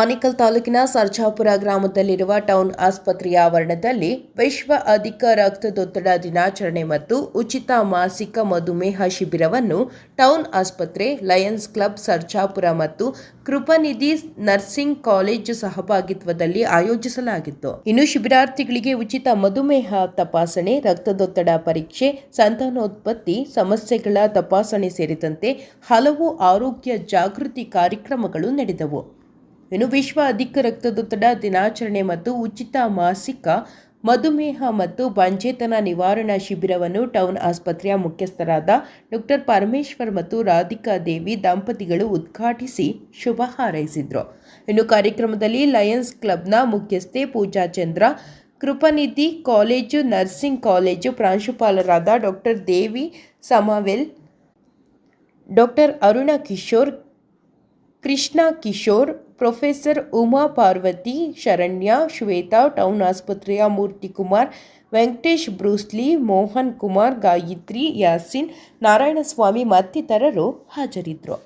ಆನೇಕಲ್ ತಾಲೂಕಿನ ಸರ್ಜಾಪುರ ಗ್ರಾಮದಲ್ಲಿರುವ ಟೌನ್ ಆಸ್ಪತ್ರೆಯ ಆವರಣದಲ್ಲಿ ವಿಶ್ವ ಅಧಿಕ ರಕ್ತದೊತ್ತಡ ದಿನಾಚರಣೆ ಮತ್ತು ಉಚಿತ ಮಾಸಿಕ ಮಧುಮೇಹ ಶಿಬಿರವನ್ನು ಟೌನ್ ಆಸ್ಪತ್ರೆ, ಲಯನ್ಸ್ ಕ್ಲಬ್ ಸರ್ಜಾಪುರ ಮತ್ತು ಕೃಪನಿಧಿ ನರ್ಸಿಂಗ್ ಕಾಲೇಜು ಸಹಭಾಗಿತ್ವದಲ್ಲಿ ಆಯೋಜಿಸಲಾಗಿತ್ತು. ಇನ್ನು ಶಿಬಿರಾರ್ಥಿಗಳಿಗೆ ಉಚಿತ ಮಧುಮೇಹ ತಪಾಸಣೆ, ರಕ್ತದೊತ್ತಡ ಪರೀಕ್ಷೆ, ಸಂತಾನೋತ್ಪತ್ತಿ ಸಮಸ್ಯೆಗಳ ತಪಾಸಣೆ ಸೇರಿದಂತೆ ಹಲವು ಆರೋಗ್ಯ ಜಾಗೃತಿ ಕಾರ್ಯಕ್ರಮಗಳು ನಡೆದವು. ಇನ್ನು ವಿಶ್ವ ಅಧಿಕ ರಕ್ತದೊತ್ತಡ ದಿನಾಚರಣೆ ಮತ್ತು ಉಚಿತ ಮಾಸಿಕ ಮಧುಮೇಹ ಮತ್ತು ಬಂಜೆತನ ನಿವಾರಣಾ ಶಿಬಿರವನ್ನು ಟೌನ್ ಆಸ್ಪತ್ರೆಯ ಮುಖ್ಯಸ್ಥರಾದ ಡಾ ಪರಮೇಶ್ವರ್ ಮತ್ತು ರಾಧಿಕಾ ದೇವಿ ದಂಪತಿಗಳು ಉದ್ಘಾಟಿಸಿ ಶುಭ ಹಾರೈಸಿದರು. ಇನ್ನು ಕಾರ್ಯಕ್ರಮದಲ್ಲಿ ಲಯನ್ಸ್ ಕ್ಲಬ್ನ ಮುಖ್ಯಸ್ಥೆ ಪೂಜಾ ಚಂದ್ರ, ಕೃಪನಿಧಿ ಕಾಲೇಜು ನರ್ಸಿಂಗ್ ಕಾಲೇಜು ಪ್ರಾಂಶುಪಾಲರಾದ ಡಾ ದೇವಿ ಸಮಾವೆಲ್, ಡಾ ಅರುಣ ಕಿಶೋರ್, ಕೃಷ್ಣ ಕಿಶೋರ್, ಪ್ರೊಫೆಸರ್ ಉಮಾ ಪಾರ್ವತಿ, ಶರಣ್ಯ, ಶ್ವೇತಾ, ಟೌನ್ ಆಸ್ಪತ್ರೆಯ ಮೂರ್ತಿ ಕುಮಾರ್, ವೆಂಕಟೇಶ್, ಬ್ರೂಸ್ಲಿ, ಮೋಹನ್ ಕುಮಾರ್, ಗಾಯತ್ರಿ, ಯಾಸಿನ್, ನಾರಾಯಣಸ್ವಾಮಿ ಮತ್ತಿತರರು ಹಾಜರಿದ್ದರು.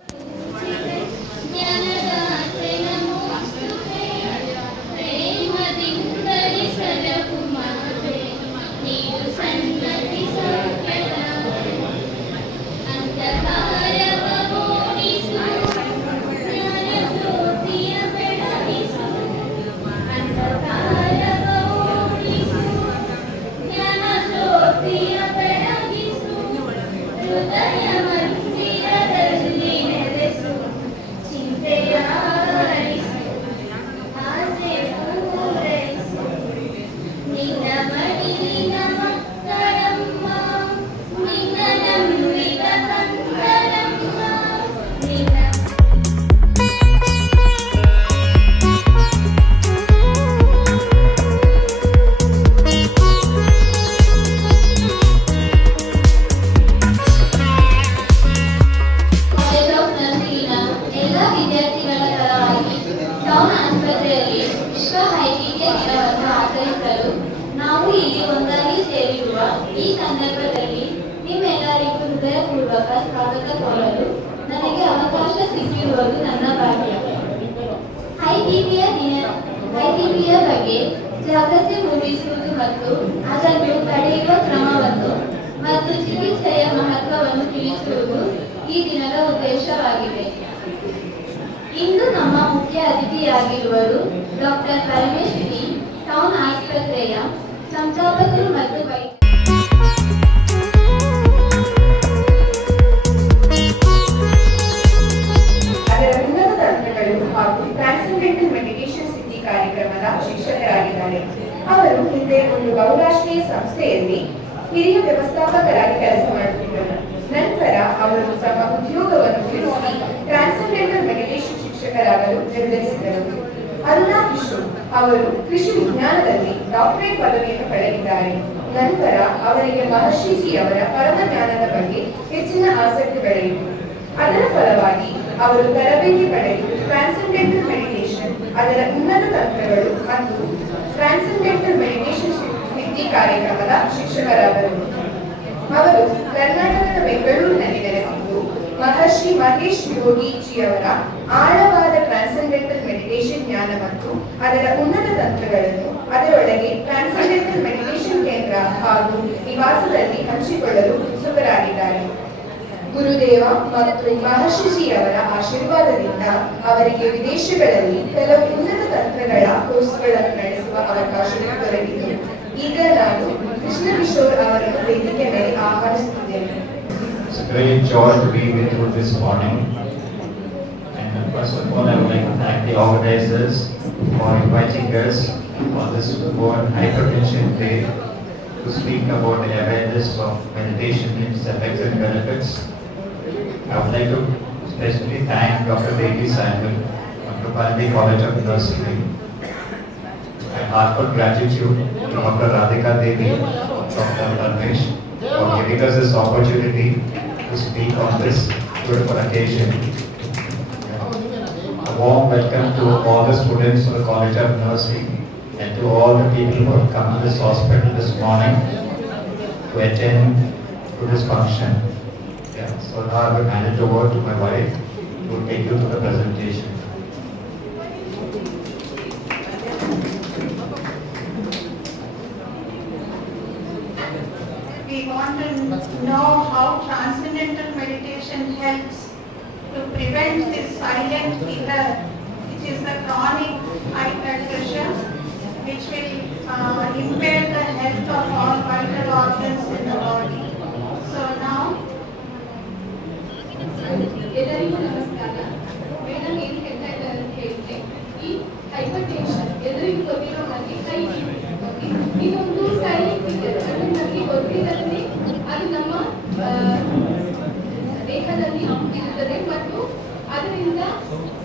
ನಾವು ಇಲ್ಲಿ ಒಂದಾಗಿ ಸೇರಿರುವ ಈ ಸಂದರ್ಭದಲ್ಲಿ ನಿಮ್ಮೆಲ್ಲರಿಗೂ ಹೃದಯಪೂರ್ವಕ ಸ್ವಾಗತ ಕೋರಲು ನನಗೆ ಅವಕಾಶ ಸಿಕ್ಕಿರುವುದು ನನ್ನ ಭಾಗ್ಯ. ಹೈ ಬಿಪಿಯ ಬಗ್ಗೆ ಜಾಗೃತಿ ಮೂಡಿಸುವುದು ಮತ್ತು ಅದನ್ನು ತಡೆಯುವ ಕ್ರಮವನ್ನು ಮತ್ತು ಚಿಕಿತ್ಸೆಯ ಮಹತ್ವವನ್ನು ತಿಳಿಸುವುದು ಈ ದಿನದ ಉದ್ದೇಶವಾಗಿದೆ. ಇಂದು ನಮ್ಮ ಮುಖ್ಯ ಅತಿಥಿಯಾಗಿರುವರು ಡಾಕ್ಟರ್ ಪರಮೇಶ್ವರಿ, ಟೌನ್ ಆಸ್ಪತ್ರೆಯ ಸಂಸ್ಥಾಪಕರು ಮತ್ತು ಅದರ ಉನ್ನತ ತಂತ್ರಗಳು ಹಾಗೂ ಟ್ರಾನ್ಸೆಂಡೆಂಟಲ್ ಮೆಡಿಕೇಶನ್ ಸಿಟಿ ಕಾರ್ಯಕ್ರಮದ ಶಿಕ್ಷಕರಾಗಿದ್ದಾರೆ. ಅವರು ಹಿಂದೆ ಒಂದು ಬಹುರಾಷ್ಟ್ರೀಯ ಸಂಸ್ಥೆಯಲ್ಲಿ ಹಿರಿಯ ವ್ಯವಸ್ಥಾಪಕರಾಗಿ ಕೆಲಸ ಮಾಡುತ್ತಿದ್ದರು. ನಂತರ ಅವರು ತಮ್ಮ ಉದ್ಯೋಗವನ್ನು ಬಿಡಿಸಿ ಟ್ರಾನ್ಸೆಂಡೆಂಟಲ್ ಮೆಡಿಕೇಶನ್ ಶಿಕ್ಷಕರಾಗಲು ನಿರ್ಧರಿಸಿದರು. ಅರುಣಾ ಕಿಶೋರ್ ಅವರು ಕೃಷಿ ವಿಜ್ಞಾನದಲ್ಲಿ ಡಾಕ್ಟರೇಟ್ ಪದವಿಯನ್ನು ಪಡೆದಿದ್ದಾರೆ. ನಂತರ ಅವರಿಗೆ ಮಹರ್ಷಿಜಿ ಅವರ ಪರಮಜ್ಞಾನದ ಬಗ್ಗೆ ಹೆಚ್ಚಿನ ಆಸಕ್ತಿ ಬೆಳೆಯಿತು. ಅದರ ಫಲವಾಗಿ ಅವರು ತರಬೇತಿ ಪಡೆದು ಟ್ರಾನ್ಸೆಂಡೆಂಟಲ್ ಮೆಡಿಟೇಷನ್, ಅದರ ಉನ್ನತ ತಂತ್ರಗಳು ಮತ್ತು ಟ್ರಾನ್ಸೆಂಡೆಂಟಲ್ ಮೆಡಿಟೇಷನ್ ಸಿದ್ಧಿ ಕಾರ್ಯಕ್ರಮದ ಶಿಕ್ಷಕರಾದರು. ಅವರು ಕರ್ನಾಟಕದ ಬೆಂಗಳೂರಿನಲ್ಲಿ ನೆಲೆಸಿದ್ದು ಮಹರ್ಷಿ ಮಹೇಶ್ ಯೋಗೀಜಿ ಅವರ ಆಳವಾದ ಟ್ರಾನ್ಸೆಂಡೆಂಟಲ್ ಮೆಡಿಟೇಷನ್ ಜ್ಞಾನ ಮತ್ತು ಅದರ ಉನ್ನತ ತಂತ್ರಗಳನ್ನು ಅದರೊಳಗೆ ಟ್ರಾನ್ಸೆಂಡೆಂಟಲ್ ಮೆಡಿಟೇಷನ್ ಕೇಂದ್ರ ಹಾಗೂ ನಿವಾಸದಲ್ಲಿ ಹಂಚಿಕೊಳ್ಳಲು ಉತ್ಸುಕರಾಗಿದ್ದಾರೆ. ಗುರುದೇವ ಮತ್ತು ಮಹರ್ಷಿಜಿಯವರ ಆಶೀರ್ವಾದದಿಂದ ಅವರಿಗೆ ವಿದೇಶಗಳಲ್ಲಿ ಕೆಲವು ಉನ್ನತ ತಂತ್ರಗಳ ಕೋರ್ಸ್ಗಳನ್ನು ನಡೆಸುವ ಅವಕಾಶ ದೊರೆತಿದೆ. ಈಗ ನಾನು ಕೃಷ್ಣ ಕಿಶೋರ್ ಅವರನ್ನು ವೇದಿಕೆ ಮೇಲೆ ಆಹ್ವಾನಿಸುತ್ತಿದ್ದೇನೆ. It's a great joy to be with you this morning. And first of all, I would like to thank the organizers for inviting us on this World Hypertension Day to speak about the awareness of meditation, its effects and benefits. I would like to especially thank Dr. Devi Samuel from Krupanidhi College of Nursing. And heartfelt gratitude to Dr. Radhika Devi from Dharmesh for giving us this opportunity to speak on this beautiful occasion. A warm welcome to all the students of the College of Nursing and to all the people who have come to this hospital this morning to attend to this function. Yeah, so now I will hand it over to my wife to take you to the presentation. want to know how transcendental meditation helps to prevent this silent killer, which is the chronic high blood pressure, which will impair the health of all vital organs in the body. So now, ಎಲ್ಲರಿಗೂ ನಮಸ್ಕಾರ. Madam ಏನು ಹೇಳ್ತಾ ಇದ್ದಾರೆ ಅಂತ ಹೇಳಿದ್ರೆ, ಈ hyper tension ಎಲ್ಲರಿಗೂ ಗೊತ್ತಿರೋ ಹಾಗೆ ಹೈ ಬಿ ಇದೊಂದು ಸೈಲೆಂಟ್ ಕಿಲ್ಲರ್. ಅಂದ್ರೆ ನಮಗೆ ಗೊತ್ತಿಲ್ಲದೇ ಅದು ನಮ್ಮ ದೇಹದಲ್ಲಿ ಇರುತ್ತದೆ ಮತ್ತು ಅದರಿಂದ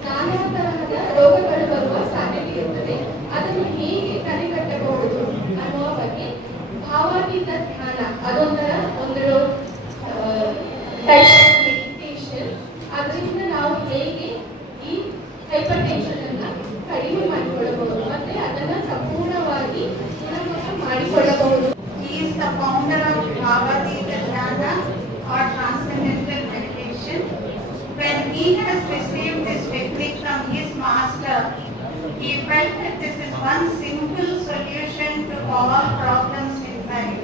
ನಾನಾ ತರಹದ ರೋಗಗಳು ಬರುವ ಸಾಧ್ಯತೆ ಇರುತ್ತದೆ. ಅದನ್ನು ಹೇಗೆ ತಡೆಗಟ್ಟಬಹುದು ಅನ್ನುವ ಬಗ್ಗೆ ಭಾವಾತೀತ ಧ್ಯಾನ ಅದೊಂದರ ಒಂದು ಟೈಪ್ ಆಫ್ ಮೆಡಿಟೇಷನ್. ಅದರಿಂದ ನಾವು ಹೇಗೆ ಈ ಹೈಪರ್ ಟೆನ್ಷನ್ ಅನ್ನ ಕಡಿಮೆ ಮಾಡಿಕೊಳ್ಳಬಹುದು ಮತ್ತೆ ಅದನ್ನ ಸಂಪೂರ್ಣವಾಗಿ ಗುಣಮುಖ ಮಾಡಿಕೊಳ್ಳಬಹುದು. he is the founder of Bhavadita Dhyana or Transcendental Meditation. When he has received this technique from his master, he felt that this is one simple solution to all problems in life.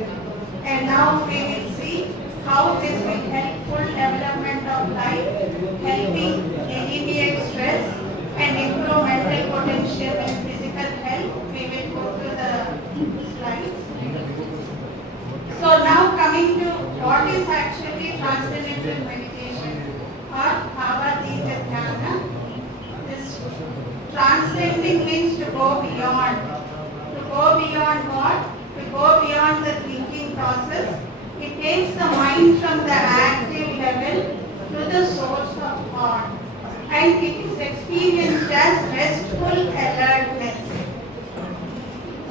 And now we will see how this will help full development of life, helping alleviate stress and improve mental potential and physical health. We will go to the slides. So now coming to what is actually transcendental meditation or Bhavadita Dhyana. This transcending means to go beyond. To go beyond what? To go beyond the thinking process. It takes the mind from the active level to the source of thought, and it is experienced as restful alertness.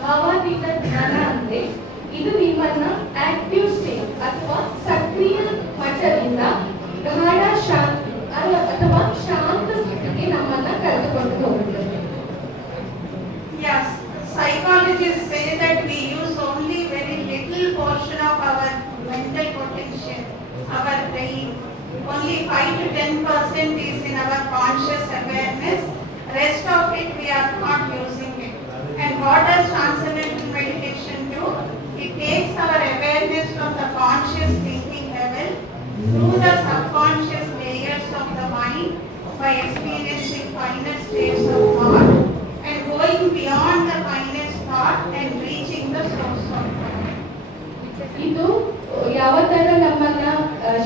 ಭಾವಾತೀತ ಧ್ಯಾನ ಅಂದ್ರೆ ಇದು ನಿಮ್ಮನ್ನ active state ಅಥವಾ ಸಕ್ರಿಯ ಮಟ್ಟದಿಂದ ಗಾಢ ಶಾಂತಿ ಅಥವಾ ಶಾಂತ ಸ್ಥಿತಿಗೆ ನಮ್ಮನ್ನ ಕರೆದುಕೊಂಡು ಹೋಗುತ್ತದೆ. Yes, psychologists say that we use only very little portion of our mental potential, our brain. Only 5 to 10% is in our conscious awareness. Rest of it we are not using it. And what does transcendental meditation do? It takes our awareness from the conscious thinking level through the subconscious layers of the mind by experiencing finer states of thought and going beyond the finest thought and reaching the source of thought. ಇದು ಯಾವ ತರ ನಮ್ಮನ್ನ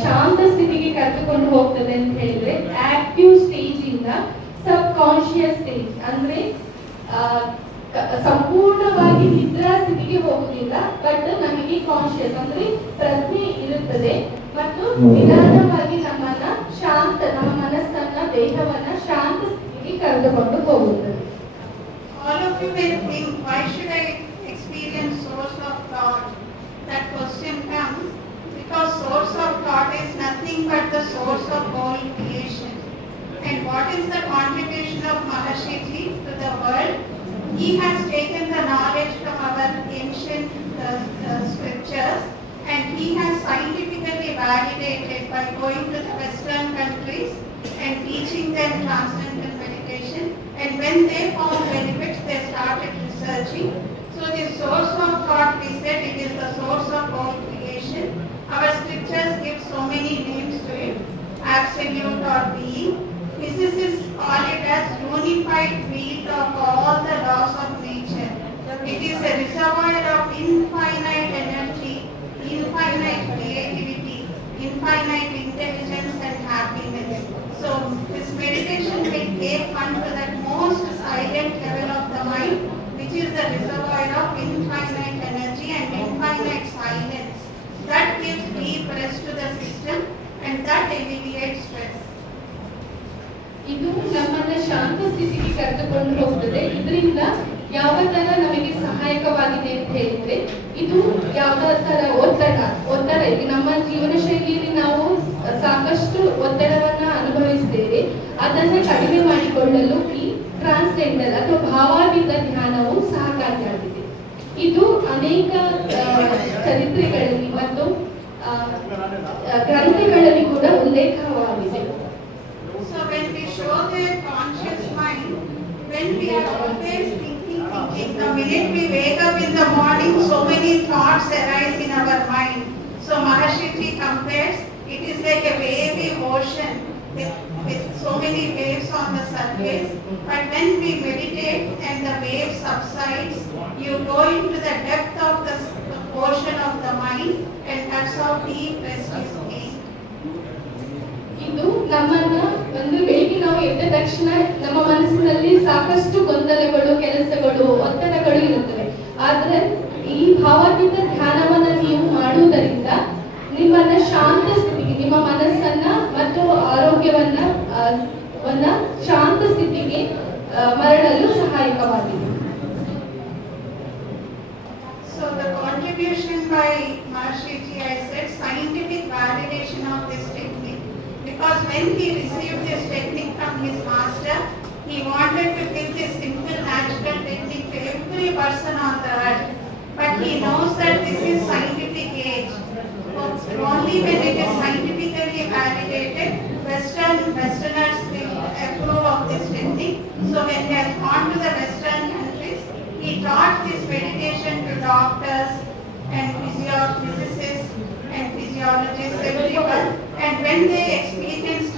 ಶಾಂತ ಸ್ಥಿತಿಗೆ ಕರೆದುಕೊಂಡು ಹೋಗ್ತದೆ ಅಂತ ಹೇಳಿದ್ರೆ, active stage ಇಂದ ಸಬ್ ಕಾನ್ಶಿಯಸ್ ಸ್ಟೇಜ್ ಅಂದ್ರೆ ಸಂಪೂರ್ಣವಾಗಿ ನಿದ್ರಾ ಸ್ಥಿತಿಗೆ ಹೋಗುದಿಲ್ಲ, ಬಟ್ ನಮಗೆ ಕಾನ್ಶಿಯಸ್ ಅಂದ್ರೆ ಪ್ರಜ್ಞೆ ಇರುತ್ತದೆ ಮತ್ತು ನಿಧಾನವಾಗಿ ನಮ್ಮನ್ನ ನಮ್ಮ ಮನಸ್ಸನ್ನ ದೇಹವನ್ನ ಶಾಂತ ಸ್ಥಿತಿಗೆ ಕರೆದುಕೊಂಡು ಹೋಗುತ್ತದೆ. All of you may think, why should I experience source of thought? That question comes because source of thought is nothing but the source of all creation. And what is the contribution of Maharshi Ji to the world? He has taken the knowledge from our ancient scriptures and he has scientifically validated by going to the Western countries and teaching them transcendental meditation. And when they found benefits, they started researching. So the source of thought, we said it is the source of all creation. Our scriptures give so many names to it. Absolute or being. Physicists call it as unified field of all the laws of nature. It is a reservoir of infinite energy, infinite creativity, infinite intelligence and happiness. So this meditation will take one to that most silent level of the mind, which is the reservoir of infinite energy and infinite silence. That gives deep rest to the system and that alleviates stress. ಇದು ನಮ್ಮನ್ನ ಶಾಂತ ಸ್ಥಿತಿಗೆ ಕರೆದುಕೊಂಡು ಹೋಗ್ತದೆ. ಇದರಿಂದ ಯಾವ ತರ ನಮಗೆ ಸಹಾಯಕವಾಗಿದೆ ಅಂತ ಹೇಳಿದ್ರೆ, ಇದು ಯಾವ ತರ ಒತ್ತಡ ಈಗ ನಮ್ಮ ಜೀವನ ಶೈಲಿಯಲ್ಲಿ ನಾವು ಸಾಕಷ್ಟು ಒತ್ತಡವನ್ನ ಅನುಭವಿಸ್ತೇವೆ. ಅದನ್ನ ಕಡಿಮೆ ಮಾಡಿಕೊಳ್ಳಲು ಈ ಟ್ರಾನ್ಸ್ಸೆಂಡೆಂಟಲ್ ಅಥವಾ ಭಾವಾತೀತ ಧ್ಯಾನವು ಸಹಕಾರಿಯಾಗಿದೆ. ಇದು ಅನೇಕ ಚರಿತ್ರೆಗಳಲ್ಲಿ ಮತ್ತು ಗ್ರಂಥಗಳಲ್ಲಿ ಕೂಡ ಉಲ್ಲೇಖವಾಗಿದೆ. So when we show their conscious mind, when we are always thinking, the minute we wake up in the morning, so many thoughts arise in our mind. So So Mahashiji compares, it is like a wavy ocean with so many waves on the surface. But when we meditate and the wave subsides, you go into the depth of the ocean of the mind, and that's how deep rest is gained. ಇದು ನಮ್ಮನ್ನ ಒಂದು ಬೆಳಿಗ್ಗೆ ನಾವು ಎದ್ದ ತಕ್ಷಣ ನಮ್ಮ ಮನಸ್ಸಿನಲ್ಲಿ ಸಾಕಷ್ಟು ಗೊಂದಲಗಳು, ಕೆಲಸಗಳು, ಒತ್ತಡಗಳು ಇರುತ್ತವೆ. ಆದ್ರೆ ಈ ಭಾವಾತೀತ ಧ್ಯಾನವನ್ನ ನೀವು ಮಾಡುವುದರಿಂದ ನಿಮ್ಮನ್ನ ಶಾಂತ ಸ್ಥಿತಿಗೆ, ನಿಮ್ಮ ಮನಸ್ಸನ್ನ ಮತ್ತು ಆರೋಗ್ಯವನ್ನ ಶಾಂತ ಸ್ಥಿತಿಗೆ ಮರಳಲು ಸಹಾಯಕವಾಗಿದೆ. So the contribution by Mahashiji, I said, scientific validation of this technique. Because when he received this technique from his master, he wanted to give this simple natural technique to every person on the earth. But he knows that this is scientific age. Only when it is scientifically validated, Westerners will approve of this technique. So when he has gone to the Western countries, he taught this meditation to doctors and physicists and physiologists, everyone. And when they experienced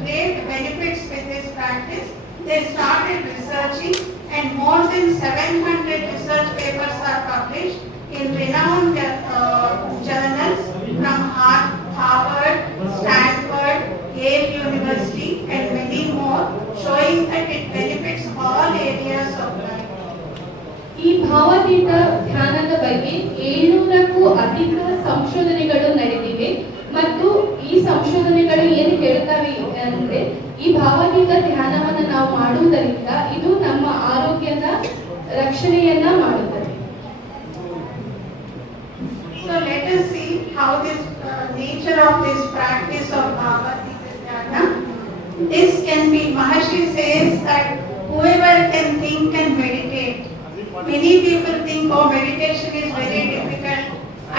great benefits with this practice, they started researching, and more than 700 research papers are published in renowned journals from Harvard, Stanford, Yale University, and many more, showing that it benefits all areas of life. ಈ ಭಾವಾತೀತ ಧ್ಯಾನದ ಬಗ್ಗೆ 700ಕ್ಕೂ ಅಧಿಕ ಸಂಶೋಧನೆಗಳು ನಡೆದಿವೆ. ಮತ್ತು ಈ ಸಂಶೋಧನೆಗಳು ಏನು ಹೇಳ್ತವೆ ಅಂದ್ರೆ, ಈ ಭಾವಾತೀತ ಧ್ಯಾನವನ್ನು ನಾವು ಮಾಡುವುದರಿಂದ ಇದು ನಮ್ಮ ಆರೋಗ್ಯದ ರಕ್ಷಣೆಯನ್ನ ಮಾಡುತ್ತದೆ. So let us see how this nature of this practice of Bhavagatita Dhyana. This can be, Maharshi says that whoever can think and meditate. Many people think, oh, meditation is very difficult.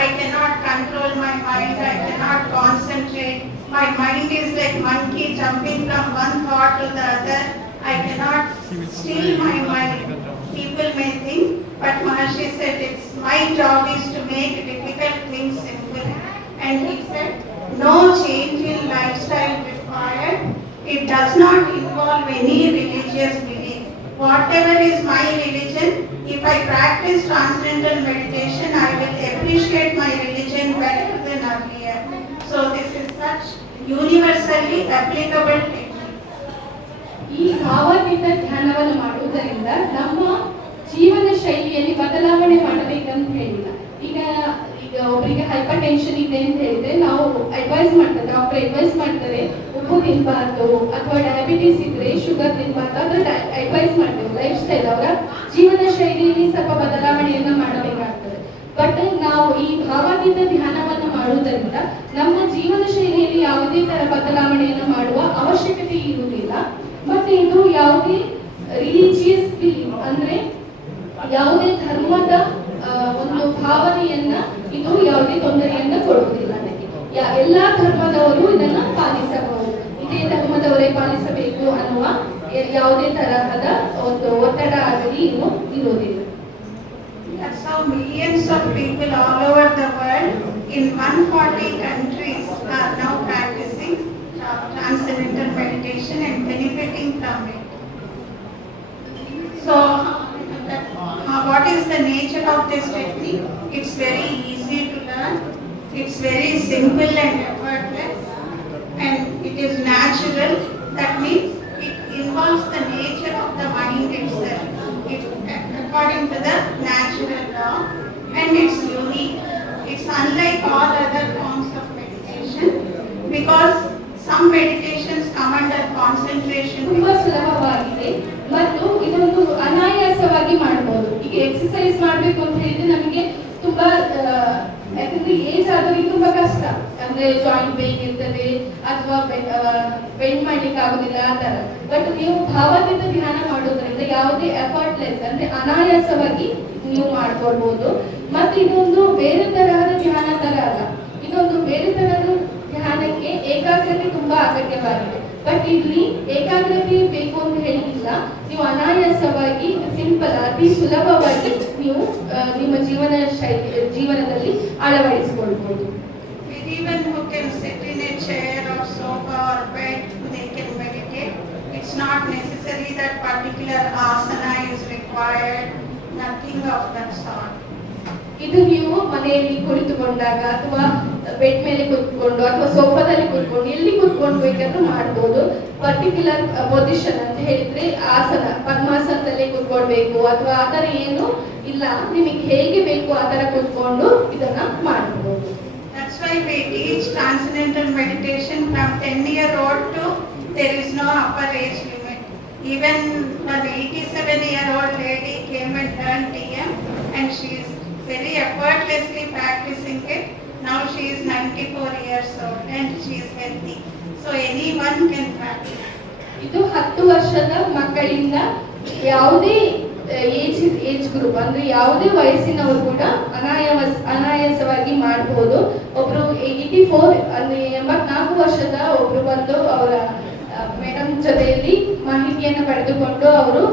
I cannot control my mind. I cannot concentrate. My mind is like monkey jumping from one thought to the other. I cannot still my mind. People may think, but Maharshi said, it's my job is to make difficult things simple. And he said, no change in lifestyle required. It does not involve any religious belief. Whatever is my religion, if I practice transcendental meditation, I will appreciate my religion better than earlier. So this is such universally applicable technique. ಈ ಭಾವಾತೀತ ಧ್ಯಾನವನ್ನು ಮಾಡುವುದರಿಂದ ನಮ್ಮ ಜೀವನ ಶೈಲಿಯಲ್ಲಿ ಬದಲಾವಣೆ ಮಾಡಬೇಕಂತ ಹೇಳಿಲ್ಲ. ಈಗ ಒಬ್ಬರಿಗೆ ಹೈಪರ್ ಟೆನ್ಷನ್ ಇದೆ ಅಂತ ಹೇಳಿದ್ರೆ ನಾವು ಅಡ್ವೈಸ್ ಮಾಡ್ತಾರೆ, ಡಾಕ್ಟರ್ ಅಡ್ವೈಸ್ ಮಾಡ್ತಾರೆ ಉಪ್ಪು ತಿನ್ಬಾರ್ದು, ಅಥವಾ ಡಯಾಬಿಟಿಸ್ ಇದ್ರೆ ಶುಗರ್ ತಿನ್ಬಾರ್ದು, ಅದ್ರ ಅಡ್ವೈಸ್ ಮಾಡ್ತೇವೆ. ಲೈಫ್ ಸ್ಟೈಲ್, ಅವರ ಜೀವನ ಶೈಲಿಯಲ್ಲಿ ಸ್ವಲ್ಪ ಬದಲಾವಣೆಯನ್ನ ಮಾಡಬೇಕಾಗ್ತದೆ. ಬಟ್ ನಾವು ಈ ಭಾವಾತೀತ ಧ್ಯಾನವನ್ನು ಮಾಡುವುದರಿಂದ ನಮ್ಮ ಜೀವನ ಶೈಲಿಯಲ್ಲಿ ಯಾವುದೇ ತರ ಬದಲಾವಣೆಯನ್ನು ಮಾಡುವ ಅವಶ್ಯಕತೆ ಇರುವುದಿಲ್ಲ. ಮತ್ತೆ ಇದು ಯಾವುದೇ ರಿಲಿಜಿಯಸ್ ಬಿಲೀಫ್ ಅಂದ್ರೆ ಯಾವುದೇ ಧರ್ಮದ ಒಂದು ಭಾವನೆಯನ್ನ ಇದು ಯಾವುದೇ ತೊಂದರೆಯನ್ನ ಕೊಡುವುದಿಲ್ಲ. ಅದಕ್ಕೆ ಎಲ್ಲಾ ಧರ್ಮದವರು ಇದನ್ನ ಪಾಲಿಸಬಹುದು. ಇದೇ ಧರ್ಮದವರೇ ಪಾಲಿಸಬೇಕು ಅನ್ನುವ ಯಾವುದೇ ತರಹದ ಒಂದು ಒತ್ತಡ ಆಗಲಿ ಇರುವುದಿಲ್ಲ. That's how millions of people all over the world in 140 countries are now practicing transcendental meditation and benefiting from it. So, what is the nature of this technique? It's very easy to learn. It's very simple and effortless, and it is natural. That means it involves the nature of the mind itself. According to the natural law, and it's unique. It's unlike all other forms of meditation, because some meditations come under concentration. ತುಂಬಾ ಸುಲಭವಾಗಿದೆ ಮತ್ತು ಇದೊಂದು ಅನಾಯಾಸವಾಗಿ ಮಾಡಬಹುದು. ಈಗ exercise ಮಾಡಬೇಕು ಅಂತ ಹೇಳಿದ್ರೆ ನಮಗೆ ತುಂಬಾ ಯಾಕಂದ್ರೆ ಏಜ್ ಆದವರಿಗೆ ತುಂಬಾ ಕಷ್ಟ, ಅಂದ್ರೆ ಜಾಯಿಂಟ್ ಪೇನ್ ಇರ್ತದೆ ಅಥವಾ ಬೆಂಡ್ ಮಾಡ್ಲಿಕ್ಕೆ ಆಗುದಿಲ್ಲ ಆ ತರ. ಬಟ್ ನೀವು ಭಾವಾತೀತ ಧ್ಯಾನ ಮಾಡೋದ್ರಿಂದ ಯಾವುದೇ ಎಫರ್ಟ್ಲೆಸ್ ಅಂದ್ರೆ ಅನಾಯಾಸವಾಗಿ ನೀವು ಮಾಡ್ಕೊಳ್ಬಹುದು. ಮತ್ತೆ ಇದೊಂದು ಬೇರೆ ತರಹದ ಧ್ಯಾನ ತರ ಅಲ್ಲ, ಇದೊಂದು ಬೇರೆ ತರಹದ ಧ್ಯಾನಕ್ಕೆ ಏಕಾಗ್ರತೆ ತುಂಬಾ ಅಗತ್ಯವಾಗಿದೆ. ಬಟ್ ಇಲ್ಲಿ ಏಕಾಗ್ರತೆ ಬೇಕು ಅಂತ ಹೇಳಿಲ್ಲ, ನೀವು ಅನಾಯಾಸವಾಗಿ ಸಿಂಪಲ್ ಅತಿ ಸುಲಭವಾಗಿ ನೀವು ನಿಮ್ಮ ಜೀವನದಲ್ಲಿ ಅಳವಡಿಸಿಕೊಳ್ಬಹುದು. anyone who can sit in a chair or sofa or bed, they can meditate. It's not necessary that particular asana is required, nothing of that sort. ಇದು ನೀವು ಮನೆಯಲ್ಲಿ ಕುಳಿತುಕೊಂಡಾಗ ಅಥವಾ ಬೆಡ್ ಮೇಲೆ ಕುತ್ಕೊಂಡು ಅಥವಾ ಸೋಫಾದಲ್ಲಿ ಕುತ್ಕೊಂಡು ಎಲ್ಲಿ ಕುತ್ಕೊಂಡು ಬೇಕಾದ್ರೂ ಮಾಡ್ಬೋದು. ಪರ್ಟಿಕ್ಯುಲರ್ ಪೊಸಿಷನ್ ಅಂತ ಹೇಳಿದ್ರೆ ಆಸನ, ಪದ್ಮಾಸನದಲ್ಲಿ ಕುತ್ಕೊಳ್ಬೇಕು ಅಥವಾ ಆ ಥರ ಏನು ಇಲ್ಲ, ನಿಮಗೆ ಹೇಗೆ ಬೇಕು ಆ ಥರ ಕುತ್ಕೊಂಡು ಇದನ್ನ ಮಾಡಬಹುದು. That's why we teach transcendental meditation from 10-year-old to there is no upper age limit. Even an 87-year-old lady came and learned TM and she is very effortlessly practicing it. Now she is 94 years old and she is healthy. So anyone can practice. ಇದು 10 ವರ್ಷದ ಮಕ್ಕಳಿಂದ ಯಾವುದೇ age group ಅಂದ್ರೆ ಯಾವುದೇ ವಯಸ್ಸಿನವರು ಕೂಡ ಅನಾಯಾಸವಾಗಿ ಮಾಡಬಹುದು. ಒಬ್ರು 84 ಅಂದ್ರೆ 84 ವರ್ಷದ ಒಬ್ರು ಬಂದು ಅವರ ಮೇಡಮ್ ಜೊತೆಯಲ್ಲಿ ಮಾಹಿತಿಯನ್ನು ಪಡೆದುಕೊಂಡು ಅವರು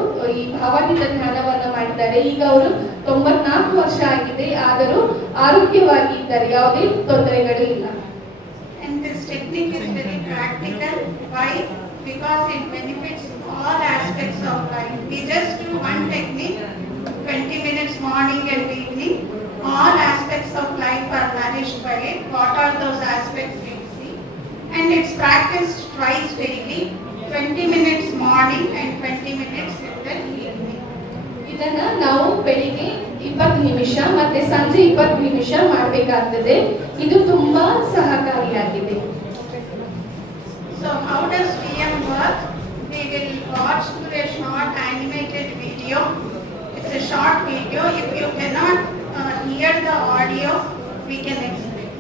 ಈ ಭಾವಾತೀತ ಧ್ಯಾನವನ್ನು ಮಾಡಿದ್ದಾರೆ. ಈಗ ಅವರು 94 ವರ್ಷ ಆಗಿದೆ, ಆದರೂ ಆರೋಗ್ಯವಾಗಿ ಇದ್ದಾರೆ, ಯಾವುದೇ ತೊಂದರೆಗಳು ಇಲ್ಲ. And this technique is very practical. Why? Because it benefits all aspects of life. We just do one technique, 20 minutes morning and evening. All aspects of life are nourished by it. What are those aspects we see? And it's practiced twice daily, 20 minutes morning and 20 minutes in the evening. ಇದನ್ನ ನಾವು ಬೆಳಿಗ್ಗೆ 20 ನಿಮಿಷ ಮತ್ತೆ ಸಂಜೆ 20 ನಿಮಿಷ ಮಾಡಬೇಕಾಗ್ತದೆ. ಇದು ತುಂಬಾ ಸಹಕಾರಿಯಾಗಿದೆ. So how does TM work? We will watch through a short animated video. It's a short video. If you cannot hear the audio, we can explain.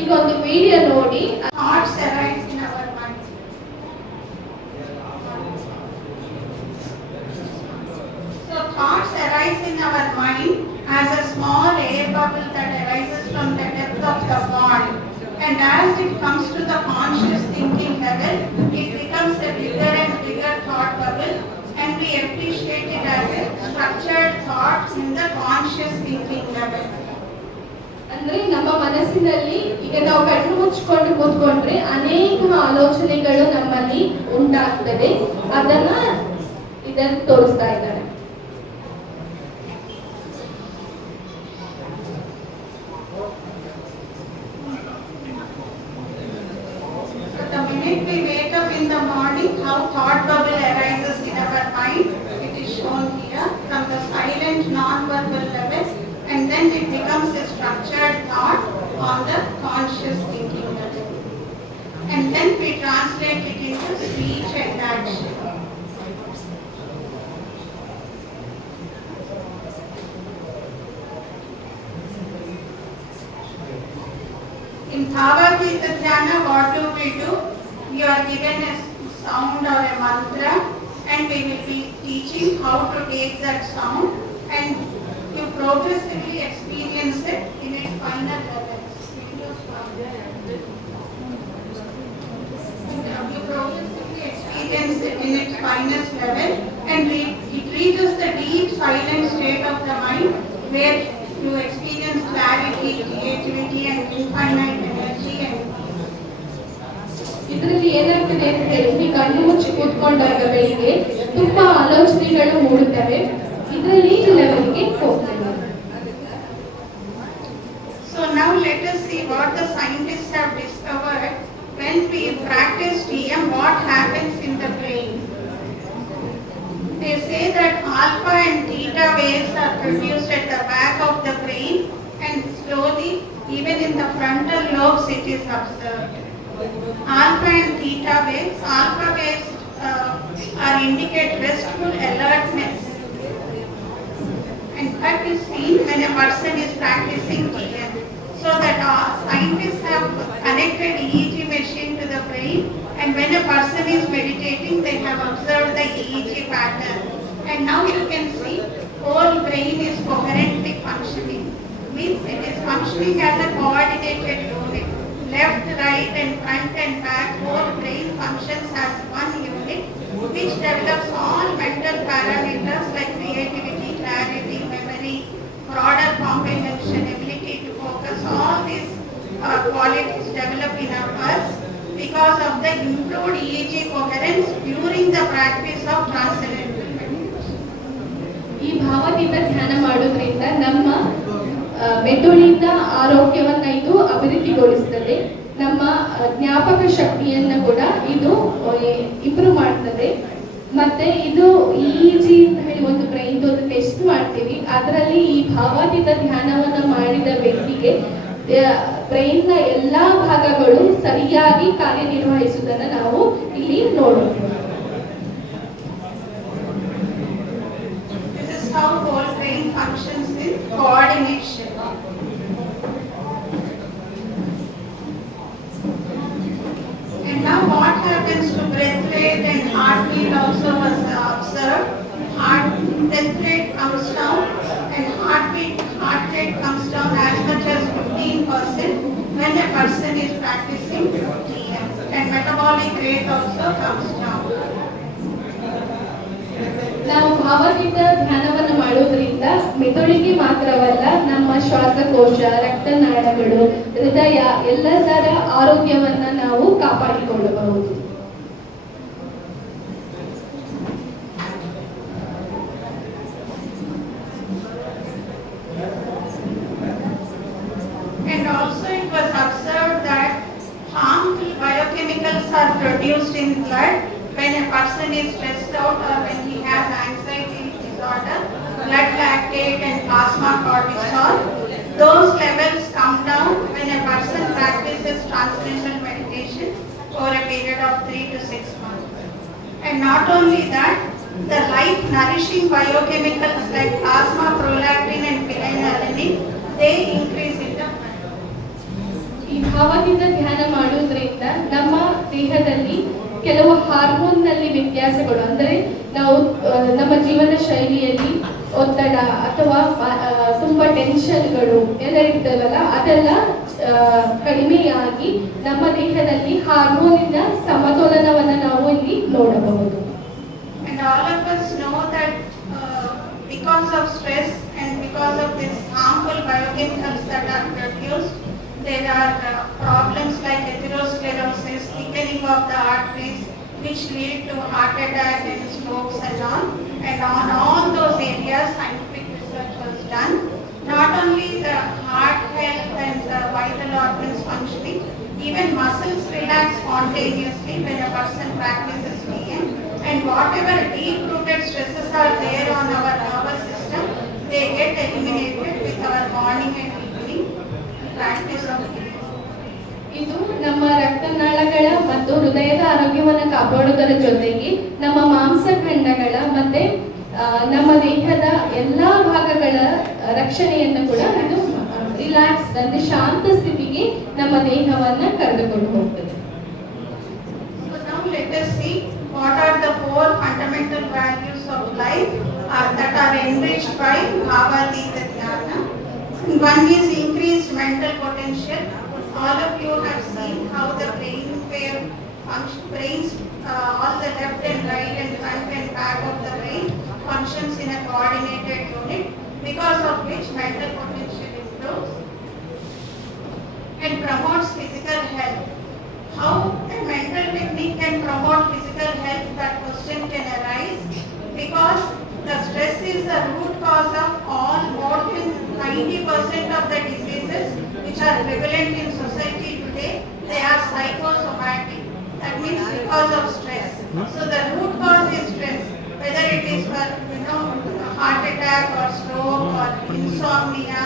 ಈಗ ಒಂದು ವಿಡಿಯೋ ನೋಡಿ. Thoughts arise in our mind. So thoughts arise in our mind as a small air bubble that arises from the depth of the pond. And as it comes to the conscious thinking level, it becomes a bigger and bigger thought bubble, and we appreciate it as a structured thought in the conscious thinking level. ಅಂದ್ರೆ ನಮ್ಮ ಮನಸ್ಸಿನಲ್ಲಿ ಈಗ ನಾವು ಕಣ್ಣು ಮುಚ್ಕೊಂಡು ಕೂತ್ಕೊಂಡ್ರೆ ಅನೇಕ ಆಲೋಚನೆಗಳು ನಮ್ಮಲ್ಲಿ ಉಂಟಾಗ್ತದೆ. ಅದನ್ನ ಇದನ್ನು ತೋರಿಸ್ತಾ ಇದ್ದಾರೆ. So the minute we wake up in the morning, how thought bubble arises in our mind, it is shown here from the silent non-verbal level, and then it becomes a structured thought on the conscious thinking level. And then we translate it into speech and action. In Bhavagita Dhyana, what do? We are given a sound or a mantra, and we will be teaching how to take that sound and to progressively experience it in its final levels. You progressively experience it in its finest level, and it reaches the deep silent state of the mind where you experience clarity, creativity and infinite energy and ಇದರಲ್ಲಿ ಏನಾಗ್ತದೆ ಅಂತ ಹೇಳಿದ್ರೆ ಕಣ್ಣು ಮುಚ್ಚಿ ಕೂತ್ಕೊಂಡಾಗ ಬೆಳಿಗ್ಗೆ ತುಂಬಾ ಆಲೋಚನೆಗಳು ಮೂಡುತ್ತವೆ. ಇದರಲ್ಲಿ ಲೆವೆಲ್ಗೆ ಹೋಗ್ತೇವೆ. So now let us see what the scientists have discovered when we practice TM, what happens in the brain. They say that alpha and theta waves are produced at the back of the brain, and slowly even in the frontal lobes it is observed. Alpha and theta waves are indicate restful alertness, and that is seen when a person is practicing TM. So that scientists have connected EEG machine to the brain, and when a person is meditating, they have observed the EEG pattern. And now you can see whole brain is coherently functioning. Means it is functioning as a coordinated unit. Left, right and front and back, whole brain functions as one unit, which develops all mental parameters like creativity, clarity, memory, broader comprehension, ability to focus. All these qualities develop in us because of the improved EEG coherence during the practice of transcendental meditation. ಈ ಭಾವದಿಂದ ಧ್ಯಾನ ಮಾಡೋದ್ರಿಂದ ನಮ್ಮ ಮೆದುಳಿನ ಆರೋಗ್ಯವನ್ನ ಇದು ಅಭಿವೃದ್ಧಿಗೊಳಿಸ್ತದೆ. ನಮ್ಮ ಜ್ಞಾಪಕ ಶಕ್ತಿಯನ್ನ ಕೂಡ ಇದು ಇಂಪ್ರೂವ್ ಮಾಡ್ತದೆ. ಮತ್ತೆ ಇದು EEG ಅಂತ ಹೇಳಿ ಒಂದು ಬ್ರೈನ್ ಒಂದು ಟೆಸ್ಟ್ ಮಾಡ್ತೀವಿ. ಅದರಲ್ಲಿ ಈ ಭಾವಾತೀತ ಧ್ಯಾನವನ್ನ ಮಾಡಿದ ವ್ಯಕ್ತಿಗೆ ಬ್ರೈನ್ ನ ಎಲ್ಲಾ ಭಾಗಗಳು ಸರಿಯಾಗಿ ಕಾರ್ಯನಿರ್ವಹಿಸುವುದನ್ನ ನಾವು ಇಲ್ಲಿ ನೋಡಬಹುದು. This is how whole brain functions in coordination. And now what happens to breath rate and heartbeat also was observed. Breath rate comes down and heart rate comes down as much as 15% when a person is practicing TM. And metabolic rate also comes down. ನಾವು ಭಾವತೀತ ಧ್ಯಾನವನ್ನು ಮಾಡೋದ್ರಿಂದ ಮೆದುಳಿಗೆ ಮಾತ್ರವಲ್ಲ, ನಮ್ಮ ಶ್ವಾಸಕೋಶ, ರಕ್ತನಾಳಗಳು, ಹೃದಯ ಎಲ್ಲದರ ಆರೋಗ್ಯವನ್ನ ನಾವು ಕಾಪಾಡಿಕೊಳ್ಳಬಹುದು. And also it was observed that harmful biochemicals are produced in blood when a person is stressed out or when he has anxiety disorder, blood lactate and plasma cortisol. Those levels come down when a person practices transcendental meditation for a period of 3 to 6 months. And not only that, the life nourishing biochemicals like plasma, prolactin and phenylalanine, they increase in the blood. ಈ ಭಾವದಿಂದ ಧ್ಯಾನ ಮಾಡೋದ್ರಿಂದ ನಮ್ಮ ದೇಹದಲ್ಲಿ ಕೆಲವು hormone ನಲ್ಲಿ ವ್ಯತ್ಯಾಸಗಳು, ಅಂದರೆ ನಾವು ನಮ್ಮ ಜೀವನ ಶೈಲಿಯಲ್ಲಿ ಒತ್ತಡ ಅಥವಾ ತುಂಬಾ ಟೆನ್ಷನ್ಗಳು ಎಲ್ಲ ಇರ್ತವಲ್ಲ, ಅದೆಲ್ಲ ಕಡಿಮೆಯಾಗಿ ನಮ್ಮ ದೇಹದಲ್ಲಿ ಹಾರ್ಮೋನಿನ ಸಮತೋಲನವನ್ನ ನಾವು ಇಲ್ಲಿ ನೋಡಬಹುದು. And all of us know that because of stress and because of these harmful biochemicals that are produced, there are problems like atherosclerosis, thickening of the arteries, which lead to heart attack and strokes and on. And on all those areas, scientific research was done. Not only the heart health and the vital organs functioning, even muscles relax spontaneously when a person practices TM. And whatever deep-rooted stresses are there on our nervous system, they get eliminated with our morning and evening practice of TM. ಇದು ನಮ್ಮ ರಕ್ತನಾಳಗಳ ಮತ್ತು ಹೃದಯದ ಆರೋಗ್ಯವನ್ನು ಕಾಪಾಡುವುದರ ಜೊತೆಗೆ ನಮ್ಮ ಮಾಂಸಖಂಡಗಳ ಮತ್ತೆ ನಮ್ಮ ದೇಹದ ಎಲ್ಲಾ ಭಾಗಗಳ ರಕ್ಷಣೆಯನ್ನು ಕೂಡ ಇದು ರಿಲ್ಯಾಕ್ಸ್ ಅಂದ್ರೆ ಶಾಂತ ಸ್ಥಿತಿಗೆ ನಮ್ಮ ದೇಹವನ್ನ ಕರೆದುಕೊಂಡು ಹೋಗ್ತದೆ. So now let us see what are the 4 fundamental values of life that are enriched by Bhavadita Dhyana. One is increased mental potential. All of you have seen how the brains, all the left and right and front and back of the brain functions in a coordinated unit, because of which mental potential improves and promotes physical health. How a mental technique can promote physical health, that question can arise, because the stress is the root cause of all more than 90% of the diseases which are prevalent in society today. They are psychosomatic. That means because of stress. So the root cause is stress, whether it is for heart attack or stroke or insomnia,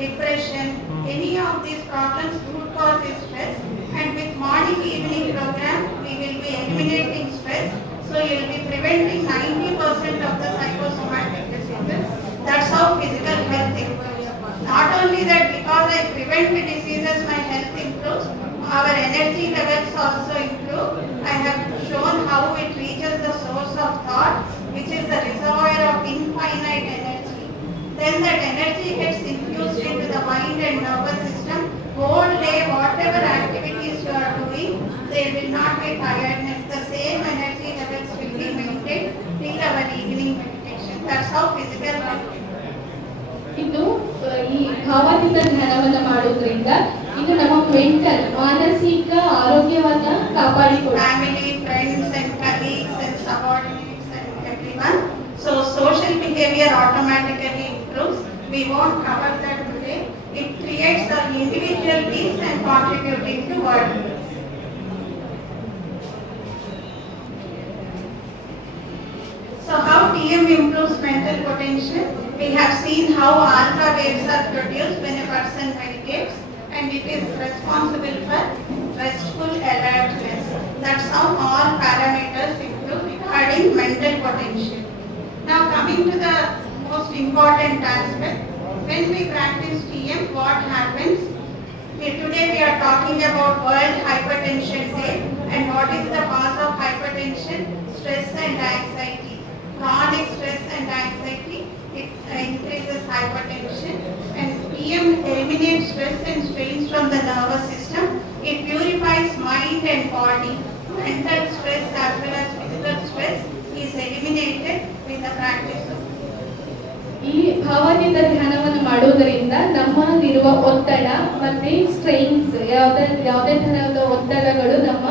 depression, any of these problems, root cause is stress. And with morning evening program, we will be eliminating stress. So you will be preventing 90% of the psychosomatic diseases. That's how physical health improves. Not only that, because I prevent the diseases, my health improves. Our energy levels also improve. I have shown how it reaches the source of thought, which is the reservoir of infinite energy. Then that energy gets infused into the mind and nervous system. Whole day, whatever activities you are doing, there will not be tiredness. The same energy levels will be maintained till our evening meditation. That's how physical health improves. ಇದು ಈ ಭಾವಾತೀತ ಧ್ಯಾನವನ್ನ ಮಾಡೋದ್ರಿಂದ ಇದು ನಮ್ಮ mental ಮಾನಸಿಕ ಆರೋಗ್ಯವನ್ನ ಕಾಪಾಡಿಕೊಳ್ಳುತ್ತೆ. family, friends and colleagues and subordinates and everyone. So social behavior automatically improves. We won't cover that today. It creates an individual peace and contributing to world peace. So how TM improves mental potential? We have seen how alpha waves are produced when a person meditates, and it is responsible for restful alertness. That's how all parameters improve regarding mental potential. Now coming to the most important aspect, when we practice TM, what happens? Today we are talking about World Hypertension Day, and what is the cause of hypertension? Stress and anxiety. Chronic stress and anxiety, it increases hypertension, and TM eliminates stress and strains from the nervous system. It purifies mind and body. Mental stress as well as physical stress is eliminated with the practice of ಈ ಭಾವಾತೀತ ಧ್ಯಾನವನ್ನು ಮಾಡುವುದರಿಂದ ನಮ್ಮಲ್ಲಿರುವ ಒತ್ತಡ ಮತ್ತೆ strains ಯಾವುದೇ ತರಹದ ಒತ್ತಡಗಳು ನಮ್ಮ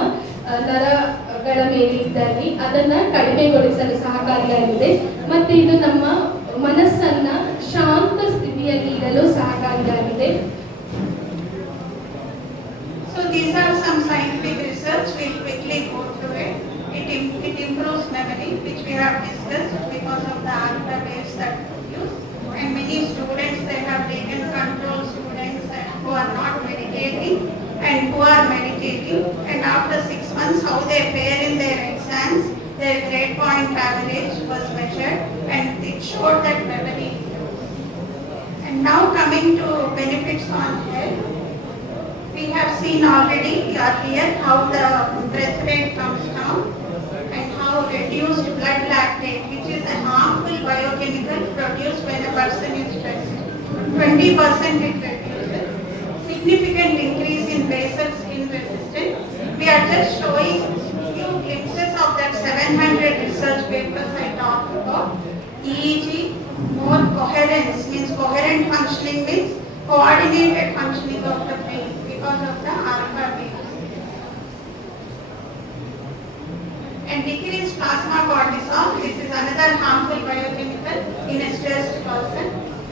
ನರಗಳ ಮೇಲೆ ಇದ್ದಲ್ಲಿ ಅದನ್ನ ಕಡಿಮೆಗೊಳಿಸಲು ಸಹಕಾರಿಯಾಗಿದೆ. ಮತ್ತೆ ಇದು ನಮ್ಮ ಮನಸ್ಸನ್ನ ಶಾಂತ ಸ್ಥಿತಿಯಲ್ಲಿ ಇಡಲು ಸಹಕಾರಿಯಾಗಿದೆ. So these are some scientific research. We'll quickly go through it. It improves memory, which we have discussed because of the alpha waves that produce. And many students, they have taken control students who are not meditating and who are meditating. And after 6 months, how they fare in their exams, their grade point average was measured, and it showed that memory improves. And now coming to benefits on health. We have seen already earlier how the breath rate comes down and how reduced blood lactate, which is a harmful biochemical produced when a person is stressed, 20% it reduces. Significant increase in basal skin resistance. We are just showing few glimpses of that 700 research papers I talked about. EEG, more coherence, means coherent functioning means coordinated functioning of the brain because of the alpha waves. And decreased plasma cortisol, this is another harmful biochemical in a stressed person.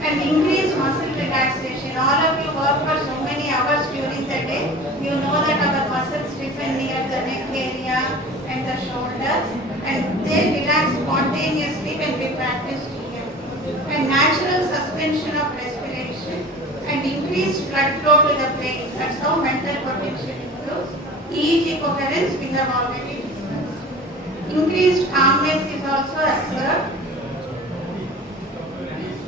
And increased muscle relaxation. All of you work for so many hours during the day. You know that our muscles stiffen near the neck area and the shoulders, and they relax spontaneously when we practice TM. And natural suspension of respiration and increased blood flow to the brain. That's how mental potential improves. EEG coherence we have already discussed. Increased calmness is also observed.